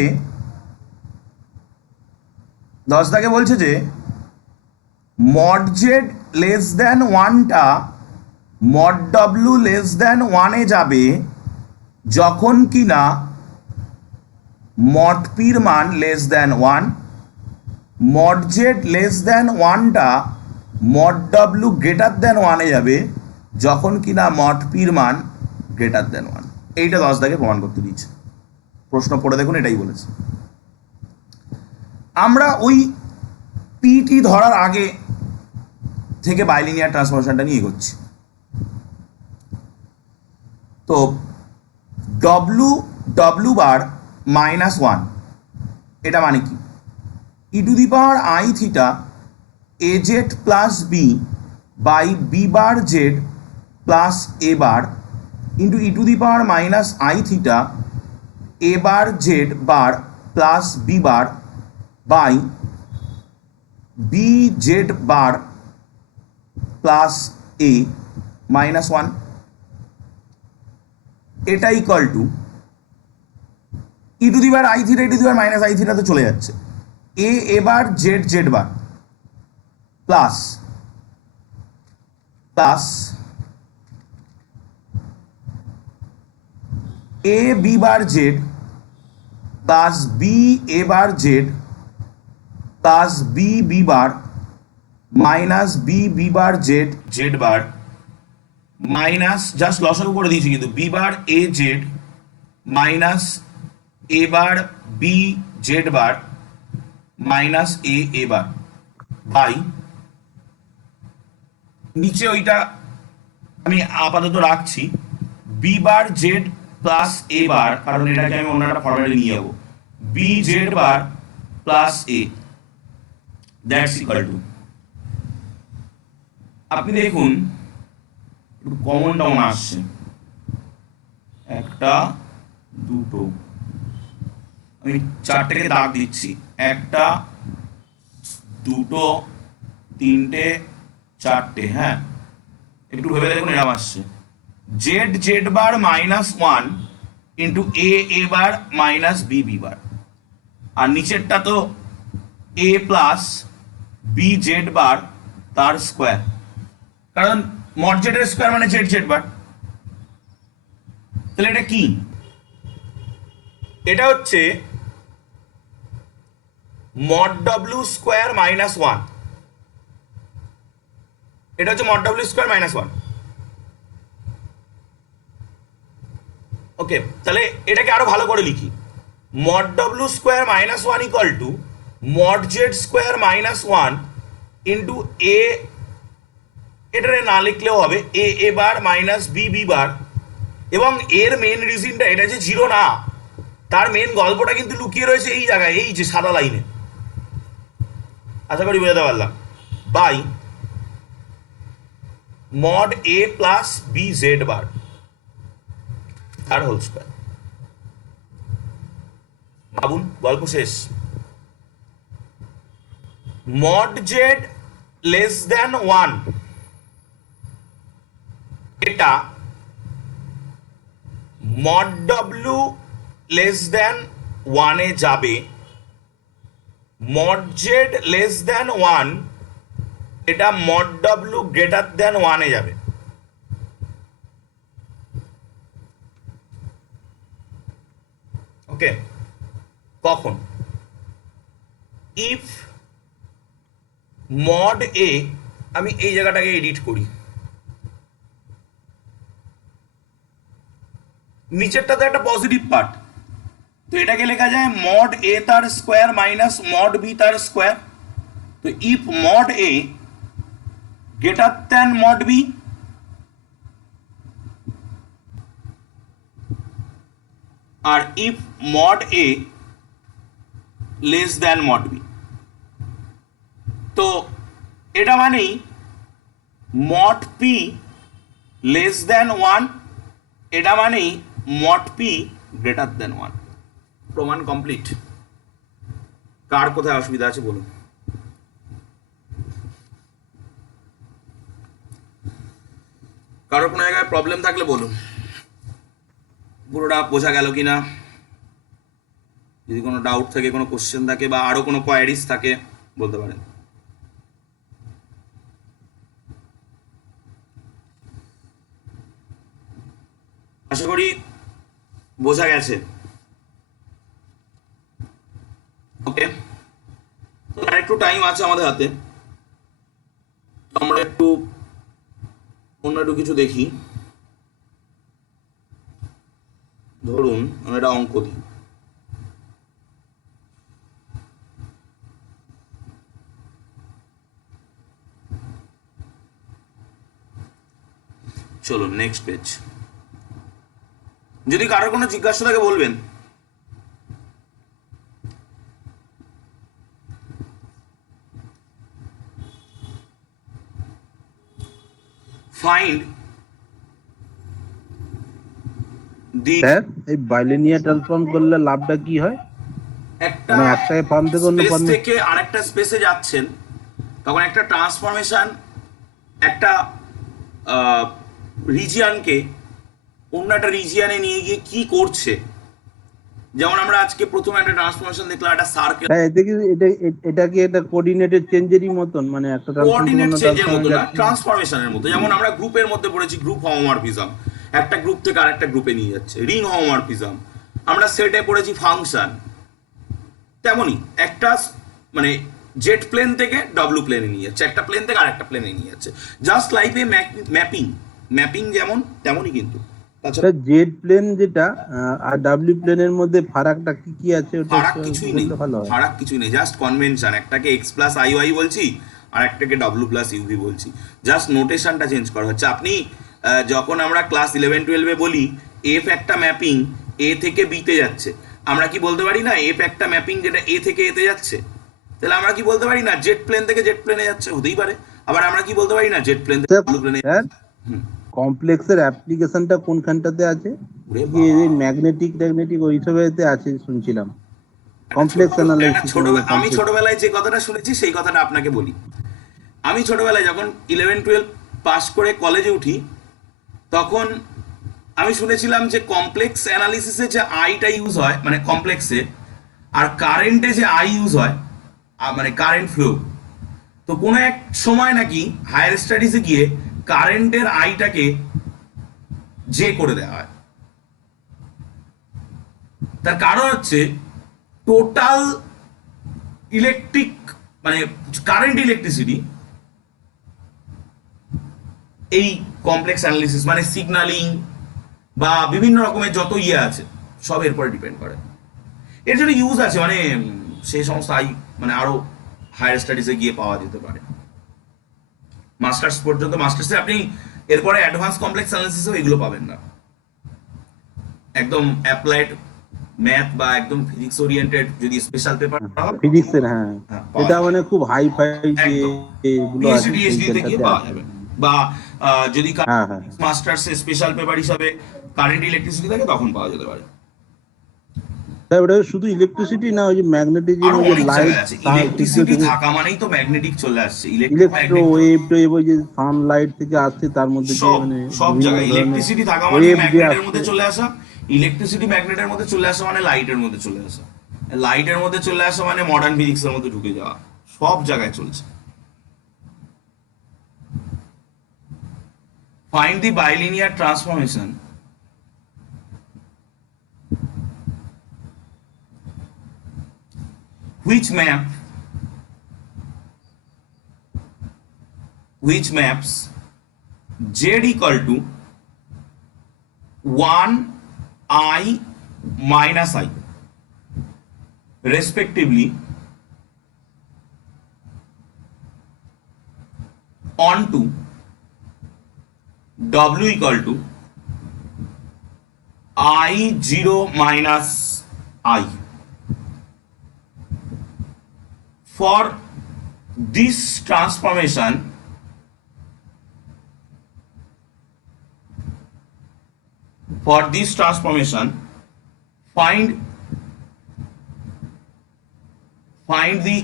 10 দাগে বলছে যে মড জেড লেস দেন 1টা মড ডব্লিউ লেস দেন 1-এ যাবে যখন কিনা মড পির মান less than 1, mod Z less than 1টা মড ডব্লিউ গ্রেটার দেন 1-এ যাবে যখন কিনা মড পির মান গ্রেটার দেন 1। এইটা 10 দাগে প্রমাণ করতে দিচ্ছে। প্রশ্ন পড়ে দেখুন, এটাই বলেছে। আমরা ওই পিটি ধরার আগে থেকে বাইলিনিয়ার ট্রান্সফরমেশনটা নিয়ে এগোচ্ছি। তো ডব্লু বার মাইনাস 1, এটা মানে কি? E to the power I theta A Z plus B by B bar Z plus A bar into E to the power minus I theta A bar Z bar plus B bar by B Z bar plus A minus 1, এটা equal to E to the power I theta, E to the power minus I theta তো চলে যাচ্ছে, A bar Z Z bar plus plus A B bar Z plus B A bar Z plus B B bar minus B B bar Z Z bar minus, just লসাগু করে দিয়েছি কিন্তু, B bar A Z minus A bar B Z bar minus A bar by, নিচে ওইটা আমি আপাতত রাখছি, B bar Z plus A bar, কারণ এটাকে আমি অন্য একটা ফরম্যাটে নিয়ে যাবো, B Z bar plus A, that's equal to, আপনি দেখুন একটু কমন ডাউন আসছে, একটা দুটো, আমি 4টেকে দাগ দিচ্ছি, একটা দুটো তিনটে চারটে, হ্যাঁ একটু ভেবে দেখুন এরকম আসছে, Z Z bar minus 1 into এ বার মাইনাস বি বি বার, আর নিচেরটা তো এ প্লাস বি জেড বার তার স্কোয়ার, কারণ মড জেডের স্কোয়ার মানে জেড জেড বার। তাহলে এটা কি? এটা হচ্ছে মড ডব্লিউ স্কোয়ার মাইনাস 1, এটা হচ্ছে mod W square minus 1। Okay, তাহলে এটাকে আরো ভালো করে লিখি, mod W square minus 1 equal to mod Z square minus 1 into A, এটারে না লিখলেও হবে, A bar minus B B bar, এবং এর মেন রিজনটা এটা যে জিরো না, তার মেন গল্পটা কিন্তু লুকিয়ে রয়েছে এই জায়গায়, এই যে সাদা লাইনে, আশা করি বোঝাতে পারলাম, by mod A plus B Z bar তার হোল স্কোয়ার। ভাবুন, গল্প শেষ। মড জেড লেস দেন 1, এটা মড ডব্লিউ লেস দেন 1-এ যাবে মড জেড লেস দ্যান 1, এটা মড ডব্লিউ গ্রেটার দ্যান 1 এ যাবে। ওকে, কখন? ইফ মড এ, আমি এই জায়গাটাকে এডিট করি, নিচেরটাতে একটা পজিটিভ পার্ট, তো এটাকে লেখা যায় মড এ তার স্কোয়ার মাইনাস মড বি তার স্কোয়ার। তো if mod a greater than mod b, আর if mod a less than mod b, তো এটা মানেই মড পি লেস দ্যান 1, এটা মানেই মড পি গ্রেটার দ্যান 1। প্রমাণ কমপ্লিট। কার কোথায় অসুবিধা আছে বলুন? কারোর কোনো জায়গায় প্রবলেম থাকলে বলুন, পুরোটা বোঝা গেল কিনা। যদি কোনো ডাউট থাকে, কোনো কোশ্চেন থাকে, বা আরো কোনো কোয়ারিজ থাকে বলতে পারেন। আশা করি বোঝা গেছে। ওকে, আর একটু টাইম আছে আমাদের হাতে, আমরা একটু অন্য একটু কিছু দেখি। ধরুন আমি একটা অঙ্ক দিই, চলুন নেক্সট পেজ। যদি কারোর কোনো জিজ্ঞাসা থাকে বলবেন। ফাইন্ড দি, স্যার এই বাইলিনিয়ার ট্রান্সফর্ম করলে লাভটা কি হয়? একটা মানে একটা ফর্ম থেকে অন্য স্পেস ফর্মে থেকে আরেকটা স্পেসে যাচ্ছেন, তখন একটা ট্রান্সফরমেশন একটা রিজিয়নকে অন্য একটা রিজিয়নে নিয়ে গিয়ে কি করছে। যেমন আমরা আজকে প্রথমে একটা ট্রান্সফরমেশন দেখলাম, একটা সার্কেল। হ্যাঁ, এটা কি এটা কোঅর্ডিনেটেড চেঞ্জেরই মতন, মানে একটা কোঅর্ডিনেট চেঞ্জের মতো ট্রান্সফর্মেশন না, ট্রান্সফরমেশনের মতো। যেমন আমরা গ্রুপের মধ্যে পড়েছি গ্রুপ হোমোমরফিজম, একটা গ্রুপ থেকে আরেকটা গ্রুপে নিয়ে যাচ্ছে, রিং হোমোমরফিজম। আমরা সেটে পড়েছি ফাংশন। তেমনই একটা মানে জেড প্লেন থেকে ডব্লিউ প্লেনে নিয়ে যাচ্ছে, একটা প্লেন থেকে আরেকটা প্লেনে নিয়ে যাচ্ছে। Just like a mapping, mapping যেমন তেমনই কিন্তু। তাছাড়া জেড প্লেন যেটা আর ডাব্লিউ প্লেনের মধ্যে ফারাকটা কি কি আছে ওটা ফারাক একটু কিছুই নেই, বললে ভালো হয়। ফারাক কিছুই নেই, জাস্ট কনভেনশন। একটাকে এক্স প্লাস আই ওয়াই বলছি, আর একটাকে ডব্লিউ প্লাস ইউভি বলছি, জাস্ট নোটেশনটা চেঞ্জ করা হচ্ছে। আপনি যখন আমরা ক্লাস 11-12-এ বলি এফ একটা ম্যাপিং এ থেকে বিতে যাচ্ছে, আমরা কি বলতে পারি না এফ একটা ম্যাপিং যেটা এ থেকে এতে যাচ্ছে? তাহলে আমরা কি বলতে পারি না জেড প্লেন থেকে জেড প্লেনে যাচ্ছে? হতেই পারে। আবার আমরা কি বলতে পারি না জেড প্লেন থেকে ডব্লিউ প্লেনে। স্যার কমপ্লেক্সের অ্যাপ্লিকেশনটা কোনখানটাতে আছে? ওরে কি এই ম্যাগনেটিক ওইসবেতে আছে শুনছিলাম। Complex analysis. আমি ছোটবেলায় যে কথাটা শুনেছি সেই কথাটা আপনাকে বলি। আমি ছোটবেলায় যখন 11-12 পাস করে কলেজে উঠি, তখন আমি শুনেছিলাম যে কমপ্লেক্স অ্যানালিসিসে যে আইটা ইউজ হয় মানে কমপ্লেক্সে, আর কারেন্টে যে আই ইউজ হয় মানে কারেন্ট ফ্লো, তো কোনো এক সময় নাকি হায়ার স্টাডিজে গিয়ে কারেন্টের আইটাকে জে করে দেওয়া হয়। তার কারণ হচ্ছে টোটাল ইলেকট্রিক মানে কারেন্ট ইলেকট্রিসিটি এই কমপ্লেক্স অ্যানালিসিস মানে সিগন্যালিং বা বিভিন্ন রকমের যত ইয়ে আছে সব এর পরে ডিপেন্ড করে। এর জন্য ইউজ আছে, মানে সেই সমস্ত আই মানে আরো হায়ার স্টাডিজে গিয়ে পাওয়া যেতে পারে, মাস্টার্স পর্যন্ত। মাস্টার্সে আপনি এরপরে অ্যাডভান্স কমপ্লেক্স অ্যানালিসিসও এগুলো পাবেন না। একদম অ্যাপ্লাইড ম্যাথ বা একদম ফিজিক্স ওরিয়েন্টেড যদি স্পেশাল পেপার ফিজিক্সের, হ্যাঁ এটা মানে খুব হাই ফাই যে এগুলো আছে পিএইচডি থেকে পাওয়া যাবে। বা যদি হ্যাঁ হ্যাঁ মাস্টার্সে স্পেশাল পেপার হিসাবে কারেন্ট ইলেকট্রিসিটি থাকে তখন পাওয়া যেতে পারে। তাই ওটা শুধু ইলেকট্রিসিটি না, ওই যে ম্যাগনেটিজম, আরো ওই যে অনেক লাইট, জায়গা আছে। ইলেকট্রিসিটি থাকা মানেই তো ম্যাগনেটিক চলে আসছে। ইলেকট্রো ওয়েভ, ওই যে সানলাইট থেকে আসছে তার মধ্যে যে মানে সব জায়গায় ইলেকট্রিসিটি থাকা মানে ম্যাগনেটের মধ্যে চলে আসা, ইলেকট্রিসিটি ম্যাগনেটের মধ্যে চলে আসা মানে লাইটের মধ্যে চলে আসা। লাইটের মধ্যে চলে আসা মানে মডার্ন ফিজিক্সের মধ্যে ঢুকে যাওয়া, সব জায়গায় চলছে। Find the bilinear transformation which maps z equal to 1 I minus I respectively onto W equal to I0 minus I. For this transformation, find the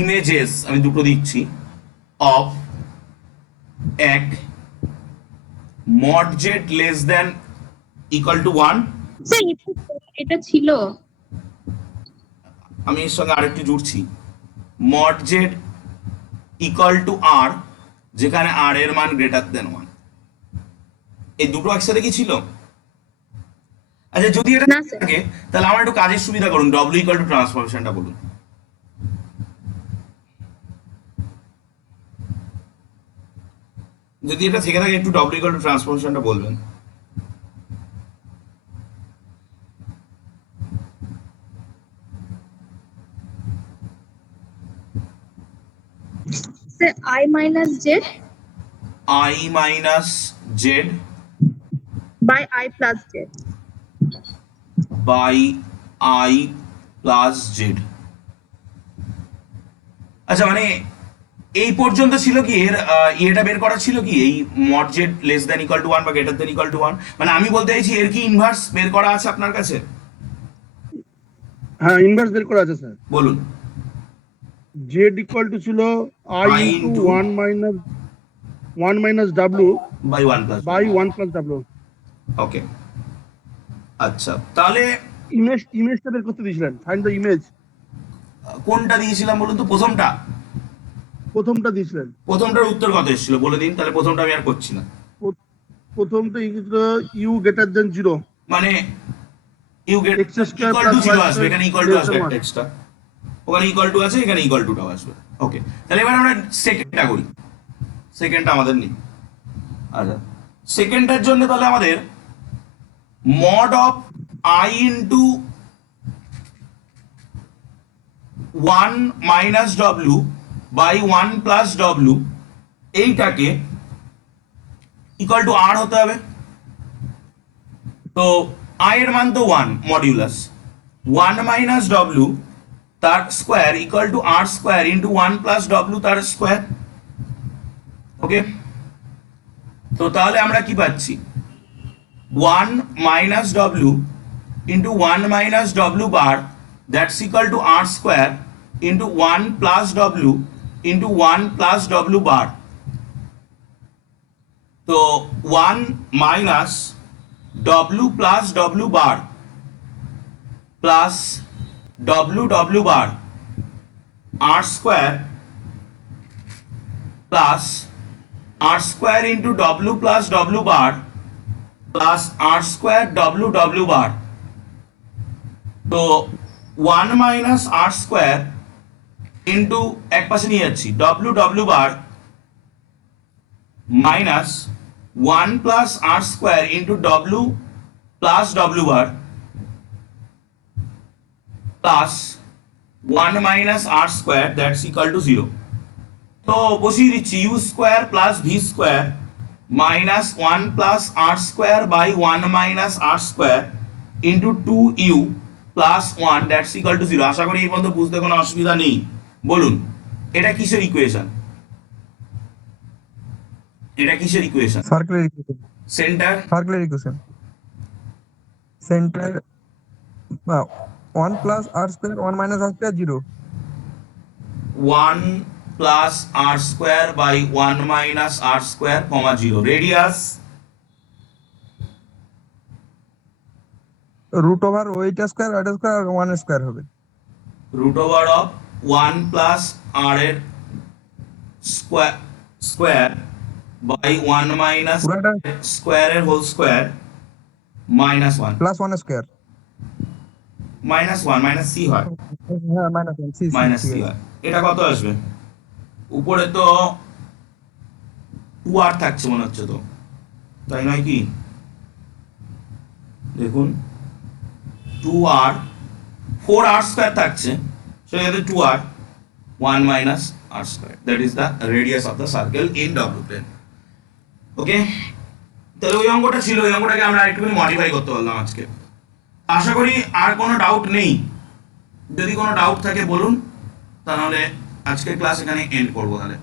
images আমি দুটো দিচ্ছি of এক mod z less than equal to 1। Sir এটা ছিল, আমি এর সঙ্গে আরেকটু জুড়ছি, mod z equal to r, যেখানে r এর মান গ্রেটার দেন 1। এই দুটো একসাথে কি ছিল? আচ্ছা যদি এটা না স্যার। থাকে তাহলে আমার একটু কাজের সুবিধা করুন, w equal to ট্রান্সফরমেশনটা বলুন। যদি এটা থেকে থাকে একটু w equal to ট্রান্সফরমেশনটা বলবেন। Sir I minus Z I minus z by I plus Z। by I plus z। আচ্ছা মানে এই পর্যন্ত ছিল কি এর এটা বের করা ছিল কি এই mod z less than equal to 1 বা greater than equal to 1, মানে আমি বলতে চাইছি এর কি ইনভার্স বের করা আছে আপনার কাছে? হ্যাঁ, ইনভার্স বের করা আছে স্যার। বলুন। z ইকুয়াল টু ছিল I I into into 1 minus w by 1 plus by 1 plus w। Okay আচ্ছা তাহলে ইমেজটা বের করতে দিয়েছিলেন, ফাইন্ড দ্য ইমেজ। কোনটা দিয়েছিলাম বলুন তো? প্রথমটা দিয়েছিলেন। প্রথমটার উত্তর কত এসেছিল বলে দিন, তাহলে প্রথমটা আমি আর করছি না। প্রথমটা ইউ গ্রেটার দেন 0, মানে you get X square equal plus to 0 y আসবে, square এখানে ইকুয়াল টু less আসবে than 1। টেক্সটটা, ওখানে ইকুয়াল টু আছে, এখানে ইকুয়াল টুটাও আসবে। ওকে তাহলে এবার আমরা সেকেন্ডটা করি, সেকেন্ডটা আমাদের নেই। আচ্ছা সেকেন্ডটার জন্য তাহলে আমাদের mod of I into 1 minus w by 1 plus w এইটাকে ইকুয়াল টু r হতে হবে। তো I এর মান তো 1 মডিউলাস 1 মাইনাস w তার square equal to r square into 1 plus w তার স্কোয়ার। ওকে তো তাহলে আমরা কি পাচ্ছি 1 minus w into 1 minus w bar that's equal to r square into 1 plus w into 1 plus w বার। তো 1 minus w plus w bar plus w বার r square plus r square into w plus w bar plus r square w বার। তো 1 মাইনাস r স্কোয়ার ইন্টু এক পাশে নিয়ে যাচ্ছি w bar minus 1 plus r square into w plus w bar plus 1 minus r square that's equal to 0। তো বসিয়ে দিচ্ছি u square plus v square minus 1 plus r square by 1 minus r square into 2u plus 1 that's equal to 0। আশা করি এই পর্যন্ত বুঝতে কোনো অসুবিধা নেই। বলুন এটা কিসের ইকুয়েশন? এটা কিসের equation? Circular equation. Center circular equation. Center 1 plus r square 1 minus r square 0। 1 plus r square by 1 minus r square comma 0। Radius root over ওইটা স্কোয়ার ওইটা স্কোয়ার ওয়ান স্কোয়ার হবে। Root over of 1 plus R এর স্কোয়ার স্কোয়ার বাই 1 মাইনাস পুরাটা স্কোয়ারের whole square minus 1 plus one square. Minus 1 minus C হয়, হ্যাঁ minus one C minus C হয়। এটা কত আসবে? উপরে তো 2r থাকছে মনে হচ্ছে, তো তাই নয় কি? দেখুন 2r 4r স্কয়ার থাকছে, সো এতে 2r 1 minus r square, that is the radius of the circle in W plane. Okay, তাহলে ওই অঙ্কটা ছিল, ওই অঙ্কটাকে আমরা একটু মডিফাই করতে পারলাম আজকে। আশা করি আর কোনো ডাউট নেই। যদি কোনো ডাউট থাকে বলুন, তাহলে আজকের ক্লাস এখানে এন্ড করবো তাহলে।